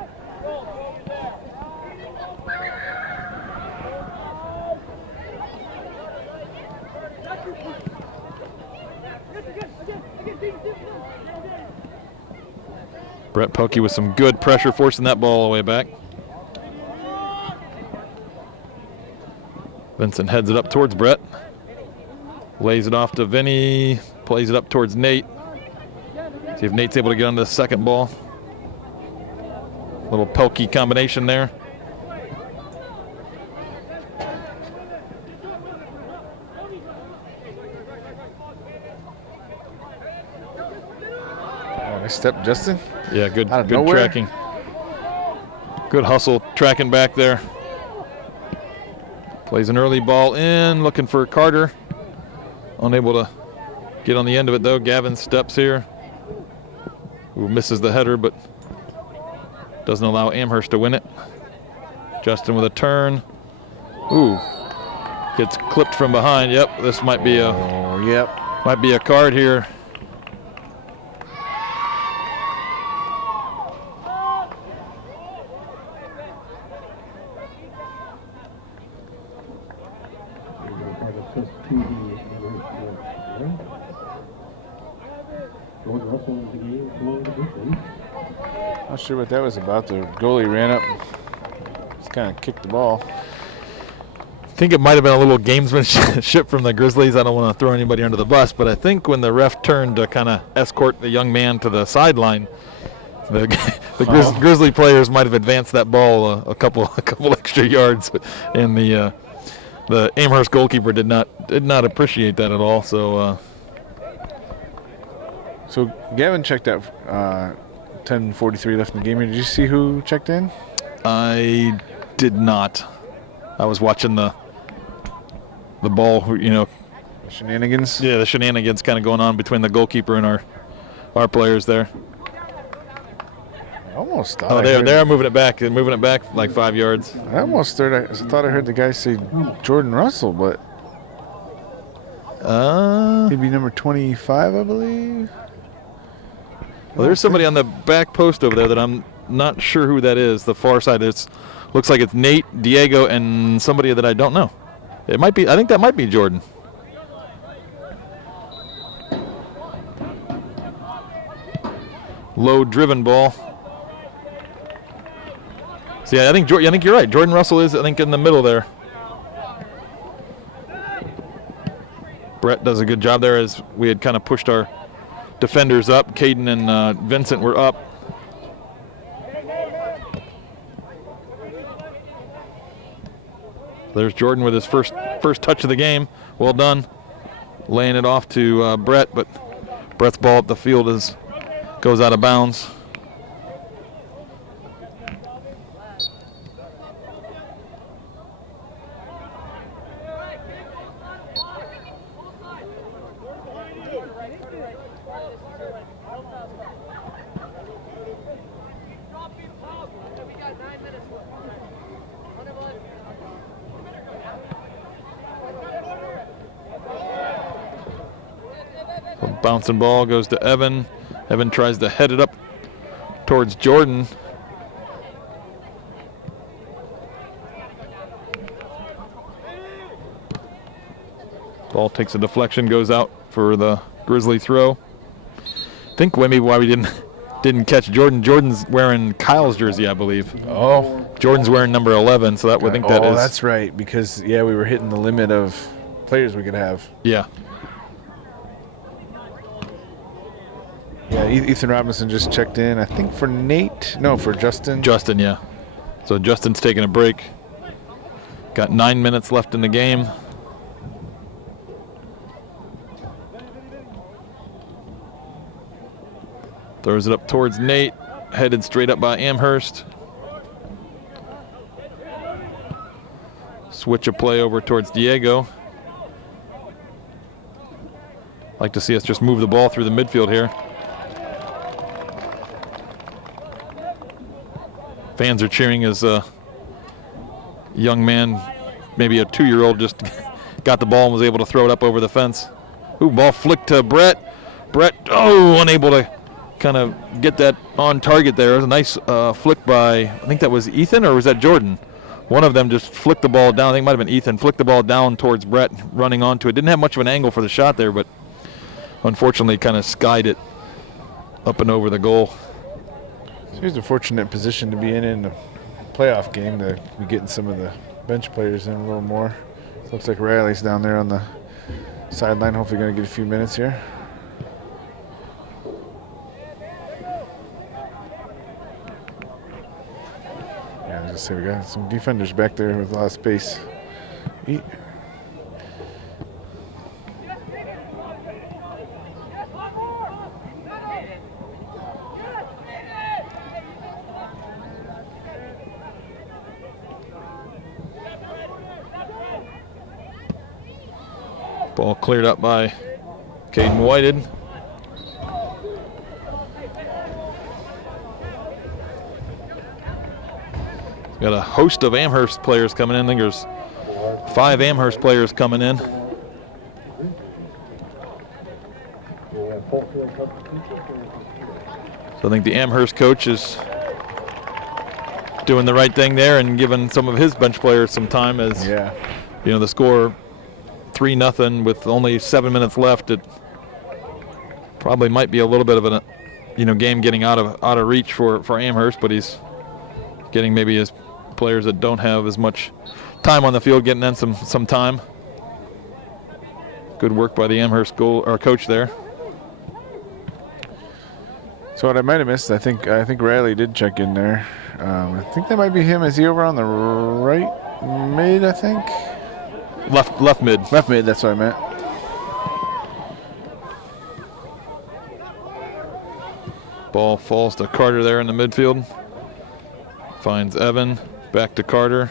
Brett Pelkey with some good pressure, forcing that ball all the way back. Vincent heads it up towards Brett. Lays it off to Vinny. Plays it up towards Nate. See if Nate's able to get on the second ball. Little Pelkey combination there. Oh, nice step, Justin. Yeah, good Out of nowhere. tracking. Good hustle, tracking back there. Plays an early ball in, looking for Carter. Unable to get on the end of it, though. Gavin steps here. Who misses the header, but doesn't allow Amherst to win it. Justin with a turn. Ooh. Gets clipped from behind. Yep, this might be a might be a card here. Not sure what that was about. The goalie ran up, just kind of kicked the ball. I think it might have been a little gamesmanship from the Grizzlies. I don't want to throw anybody under the bus, but I think when the ref turned to kind of escort the young man to the sideline, the Grizzly players might have advanced that ball a couple extra yards, and the Amherst goalkeeper did not appreciate that at all. So Gavin checked out 10:43 left in the game. Did you see who checked in? I did not. I was watching the ball, you know. Shenanigans? Yeah, the shenanigans kind of going on between the goalkeeper and our players there. I almost thought. Oh, they're moving it back. They're moving it back like 5 yards. I almost thought I heard the guy say Jordan Russell, but maybe number 25, I believe. Well, there's somebody on the back post over there that I'm not sure who that is. The far side. Looks like it's Nate, Diego, and somebody that I don't know. It might be. I think that might be Jordan. low-driven ball. So yeah, I think you're right. Jordan Russell is, I think, in the middle there. Brett does a good job there as we had kind of pushed our defenders up. Caden and Vincent were up. There's Jordan with his first touch of the game. Well done. Laying it off to Brett, but Brett's ball up the field goes out of bounds. Bouncing ball goes to Evan. Evan tries to head it up towards Jordan. Ball takes a deflection, goes out for the Grizzly throw. I think maybe why we didn't catch Jordan. Jordan's wearing Kyle's jersey, I believe. Oh. Jordan's wearing number 11, so that would think that is. Oh, that's right, because we were hitting the limit of players we could have. Yeah. Yeah, Ethan Robinson just checked in, I think for Nate. No, for Justin. Justin, yeah. So Justin's taking a break. Got 9 minutes left in the game. Throws it up towards Nate, headed straight up by Amherst. Switch a play over towards Diego. Like to see us just move the ball through the midfield here. Fans are cheering as a young man, maybe a 2-year-old, just got the ball and was able to throw it up over the fence. Ooh, ball flicked to Brett. Brett, unable to kind of get that on target there. It was a nice flick by, I think that was Ethan, or was that Jordan? One of them just flicked the ball down. I think it might have been Ethan. Flicked the ball down towards Brett, running onto it. Didn't have much of an angle for the shot there, but unfortunately kind of skied it up and over the goal. So here's a fortunate position to be in a playoff game, to be getting some of the bench players in a little more. Looks like Riley's down there on the sideline. Hopefully going to get a few minutes here. Yeah, I was going to say, we got some defenders back there with a lot of space. Ball cleared up by Caden Whited. Got a host of Amherst players coming in. I think there's 5 Amherst players coming in. So I think the Amherst coach is doing the right thing there and giving some of his bench players some time as, you know, the score 3-0 with only 7 minutes left. It probably might be a little bit of a, game getting out of reach for Amherst, but he's getting maybe his players that don't have as much time on the field getting in some time. Good work by the Amherst coach there. So what I might have missed, I think Riley did check in there. I think that might be him. Is he over on the right mid, I think? Left mid. Left mid, that's what I meant. Ball falls to Carter there in the midfield. Finds Evan. Back to Carter.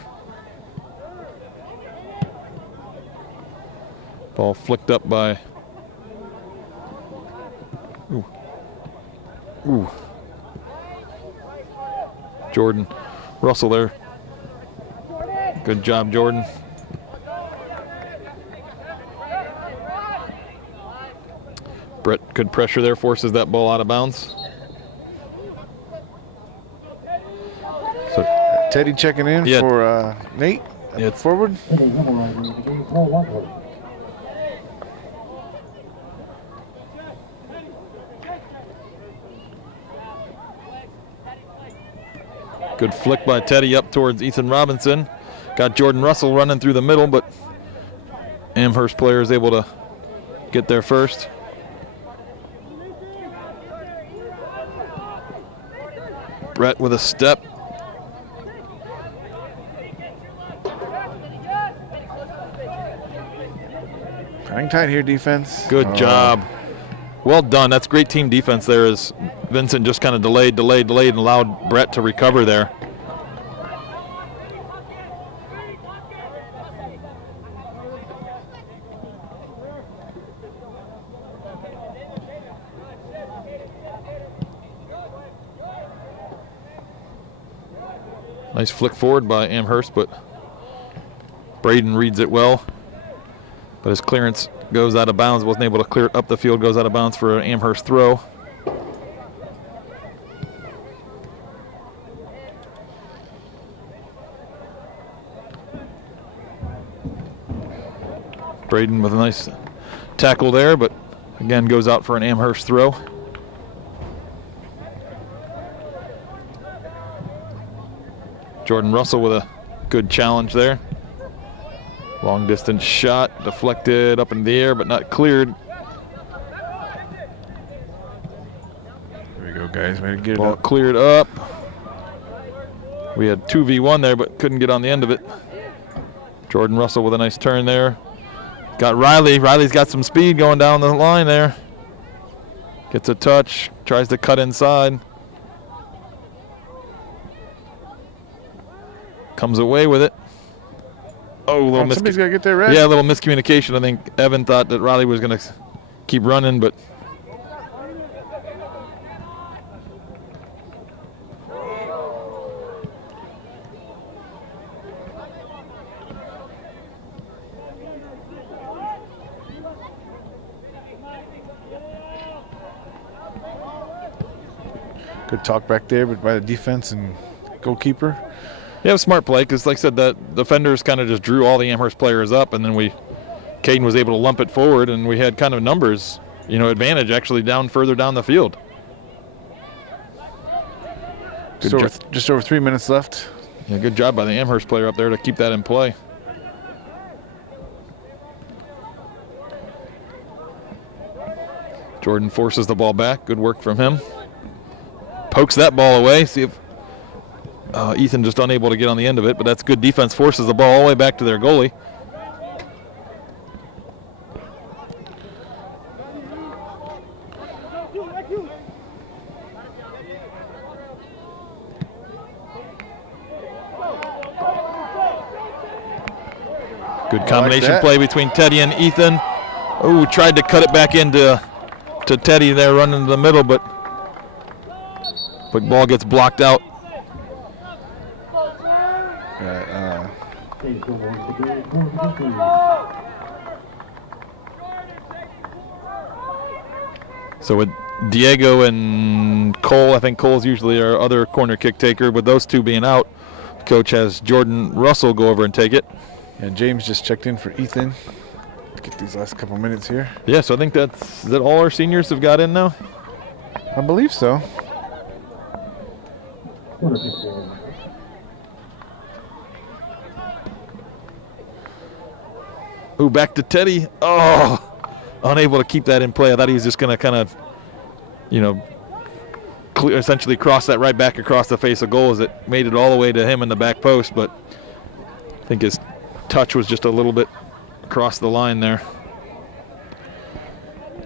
Ball flicked up by... Ooh. Jordan Russell there. Good job, Jordan. Brett, good pressure there, forces that ball out of bounds. So Teddy checking in for Nate forward. Good flick by Teddy up towards Ethan Robinson. Got Jordan Russell running through the middle, but Amherst player is able to get there first. Brett with a step. Hang tight here, defense. Good job. Well done. That's great team defense there as Vincent just kind of delayed, and allowed Brett to recover there. Nice flick forward by Amherst, but Braden reads it well. But his clearance goes out of bounds. Wasn't able to clear it up the field. Goes out of bounds for an Amherst throw. Braden with a nice tackle there, but again goes out for an Amherst throw. Jordan Russell with a good challenge there. Long distance shot, deflected up in the air, but not cleared. There we go, guys. Way to get it Ball up. cleared up. We had 2v1 there, but couldn't get on the end of it. Jordan Russell with a nice turn there. Got Riley. Riley's got some speed going down the line there. Gets a touch, tries to cut inside. Comes away with it. Oh, a little Somebody's got to get there, right? Yeah, a little miscommunication. I think Evan thought that Riley was going to keep running, but good talk back there, but by the defense and goalkeeper. yeah, smart play because, like I said, the defenders kind of just drew all the Amherst players up, and then Caden was able to lump it forward, and we had kind of numbers, advantage actually further down the field. Just over 3 minutes left. Yeah, good job by the Amherst player up there to keep that in play. Jordan forces the ball back. Good work from him. Pokes that ball away. See if Ethan just unable to get on the end of it, but that's good defense. Forces the ball all the way back to their goalie. Good combination play between Teddy and Ethan. Oh, tried to cut it back into Teddy there, running to the middle, but ball gets blocked out. So with Diego and Cole, I think Cole's usually our other corner kick taker. With those two being out, coach has Jordan Russell go over and take it. And James just checked in for Ethan. Let's get these last couple minutes here. Yeah, so I think is that all our seniors have got in now? I believe so. Ooh, back to Teddy. Oh, unable to keep that in play. I thought he was just going to kind of, essentially cross that right back across the face of goal as it made it all the way to him in the back post, but I think his touch was just a little bit across the line there.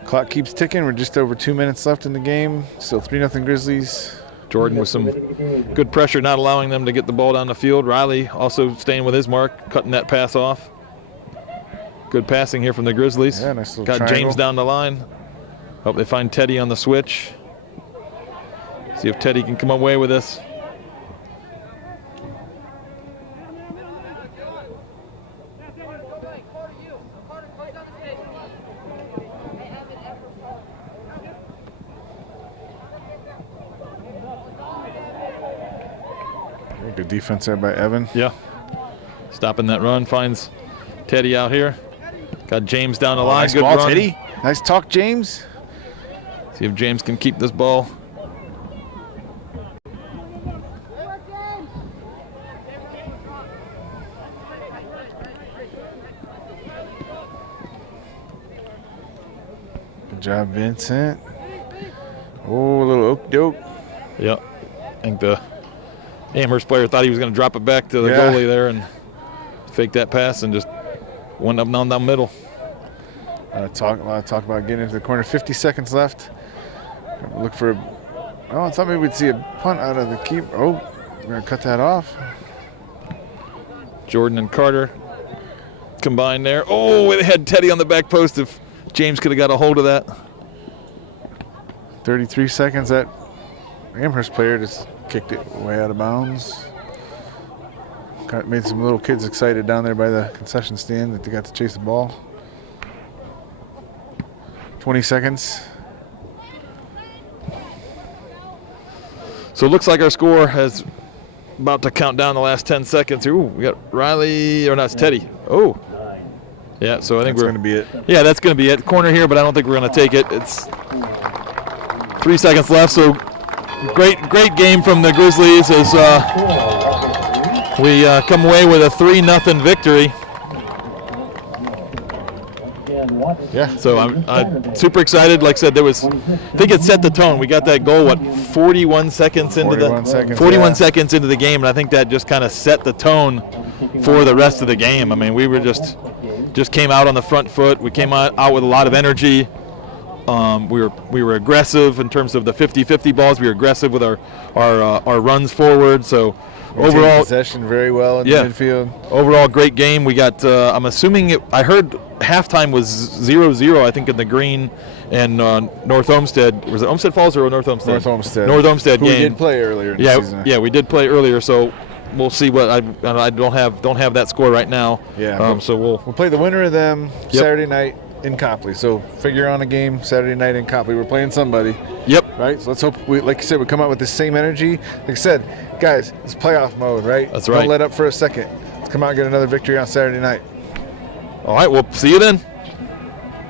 Clock keeps ticking. We're just over 2 minutes left in the game. Still 3-0 Grizzlies. Jordan with some good pressure, not allowing them to get the ball down the field. Riley also staying with his mark, cutting that pass off. Good passing here from the Grizzlies. Yeah, nice little got triangle. James down the line. Hope they find Teddy on the switch. See if Teddy can come away with this. Good defense there by Evan. Yeah. Stopping that run, finds Teddy out here. Got James down the line. Nice Good ball, run. Teddy. Nice talk, James. See if James can keep this ball. Good job, Vincent. Oh, a little oak-doke. Yep. I think the Amherst player thought he was going to drop it back to the Yeah. goalie there and fake that pass and just went up down the middle. A lot of talk about getting into the corner. 50 seconds left. Look for. Oh, I thought maybe we'd see a punt out of the keeper. Oh, we're gonna cut that off. Jordan and Carter combined there. Oh, it had Teddy on the back post. If James could have got a hold of that. 33 seconds. That Amherst player just kicked it way out of bounds. Made some little kids excited down there by the concession stand that they got to chase the ball. 20 seconds. So it looks like our score has about to count down the last 10 seconds. Ooh, we got Riley, or not, it's Teddy. Oh. Yeah, so I think That's we're going to be it. Yeah, that's going to be it. Corner here, but I don't think we're going to take it. It's 3 seconds left, so great game from the Grizzlies as we come away with a 3-0 victory. Yeah. So I'm super excited. Like I said, I think it set the tone. We got that goal, 41 seconds into 41 seconds into the game, and I think that just kind of set the tone for the rest of the game. I mean, we were just came out on the front foot. We came out with a lot of energy. We were aggressive in terms of the 50-50 balls. We were aggressive with our runs forward. So overall, possession very well in the midfield. Overall, great game. We got. I'm assuming I heard halftime was 0-0. I think in the Green and North Olmsted. Was it Olmsted Falls or North Olmsted? North Olmsted. North Olmsted Who game. We did play earlier in the season. Yeah, we did play earlier. So we'll see what I don't have that score right now. Yeah. So we'll play the winner of them Saturday night in Copley. So figure on a game Saturday night in Copley. We're playing somebody. Yep. Right. So let's hope like you said, we come out with the same energy. Like I said, guys, it's playoff mode, right? That's right. Don't let up for a second. Let's come out and get another victory on Saturday night. All right. We'll see you then.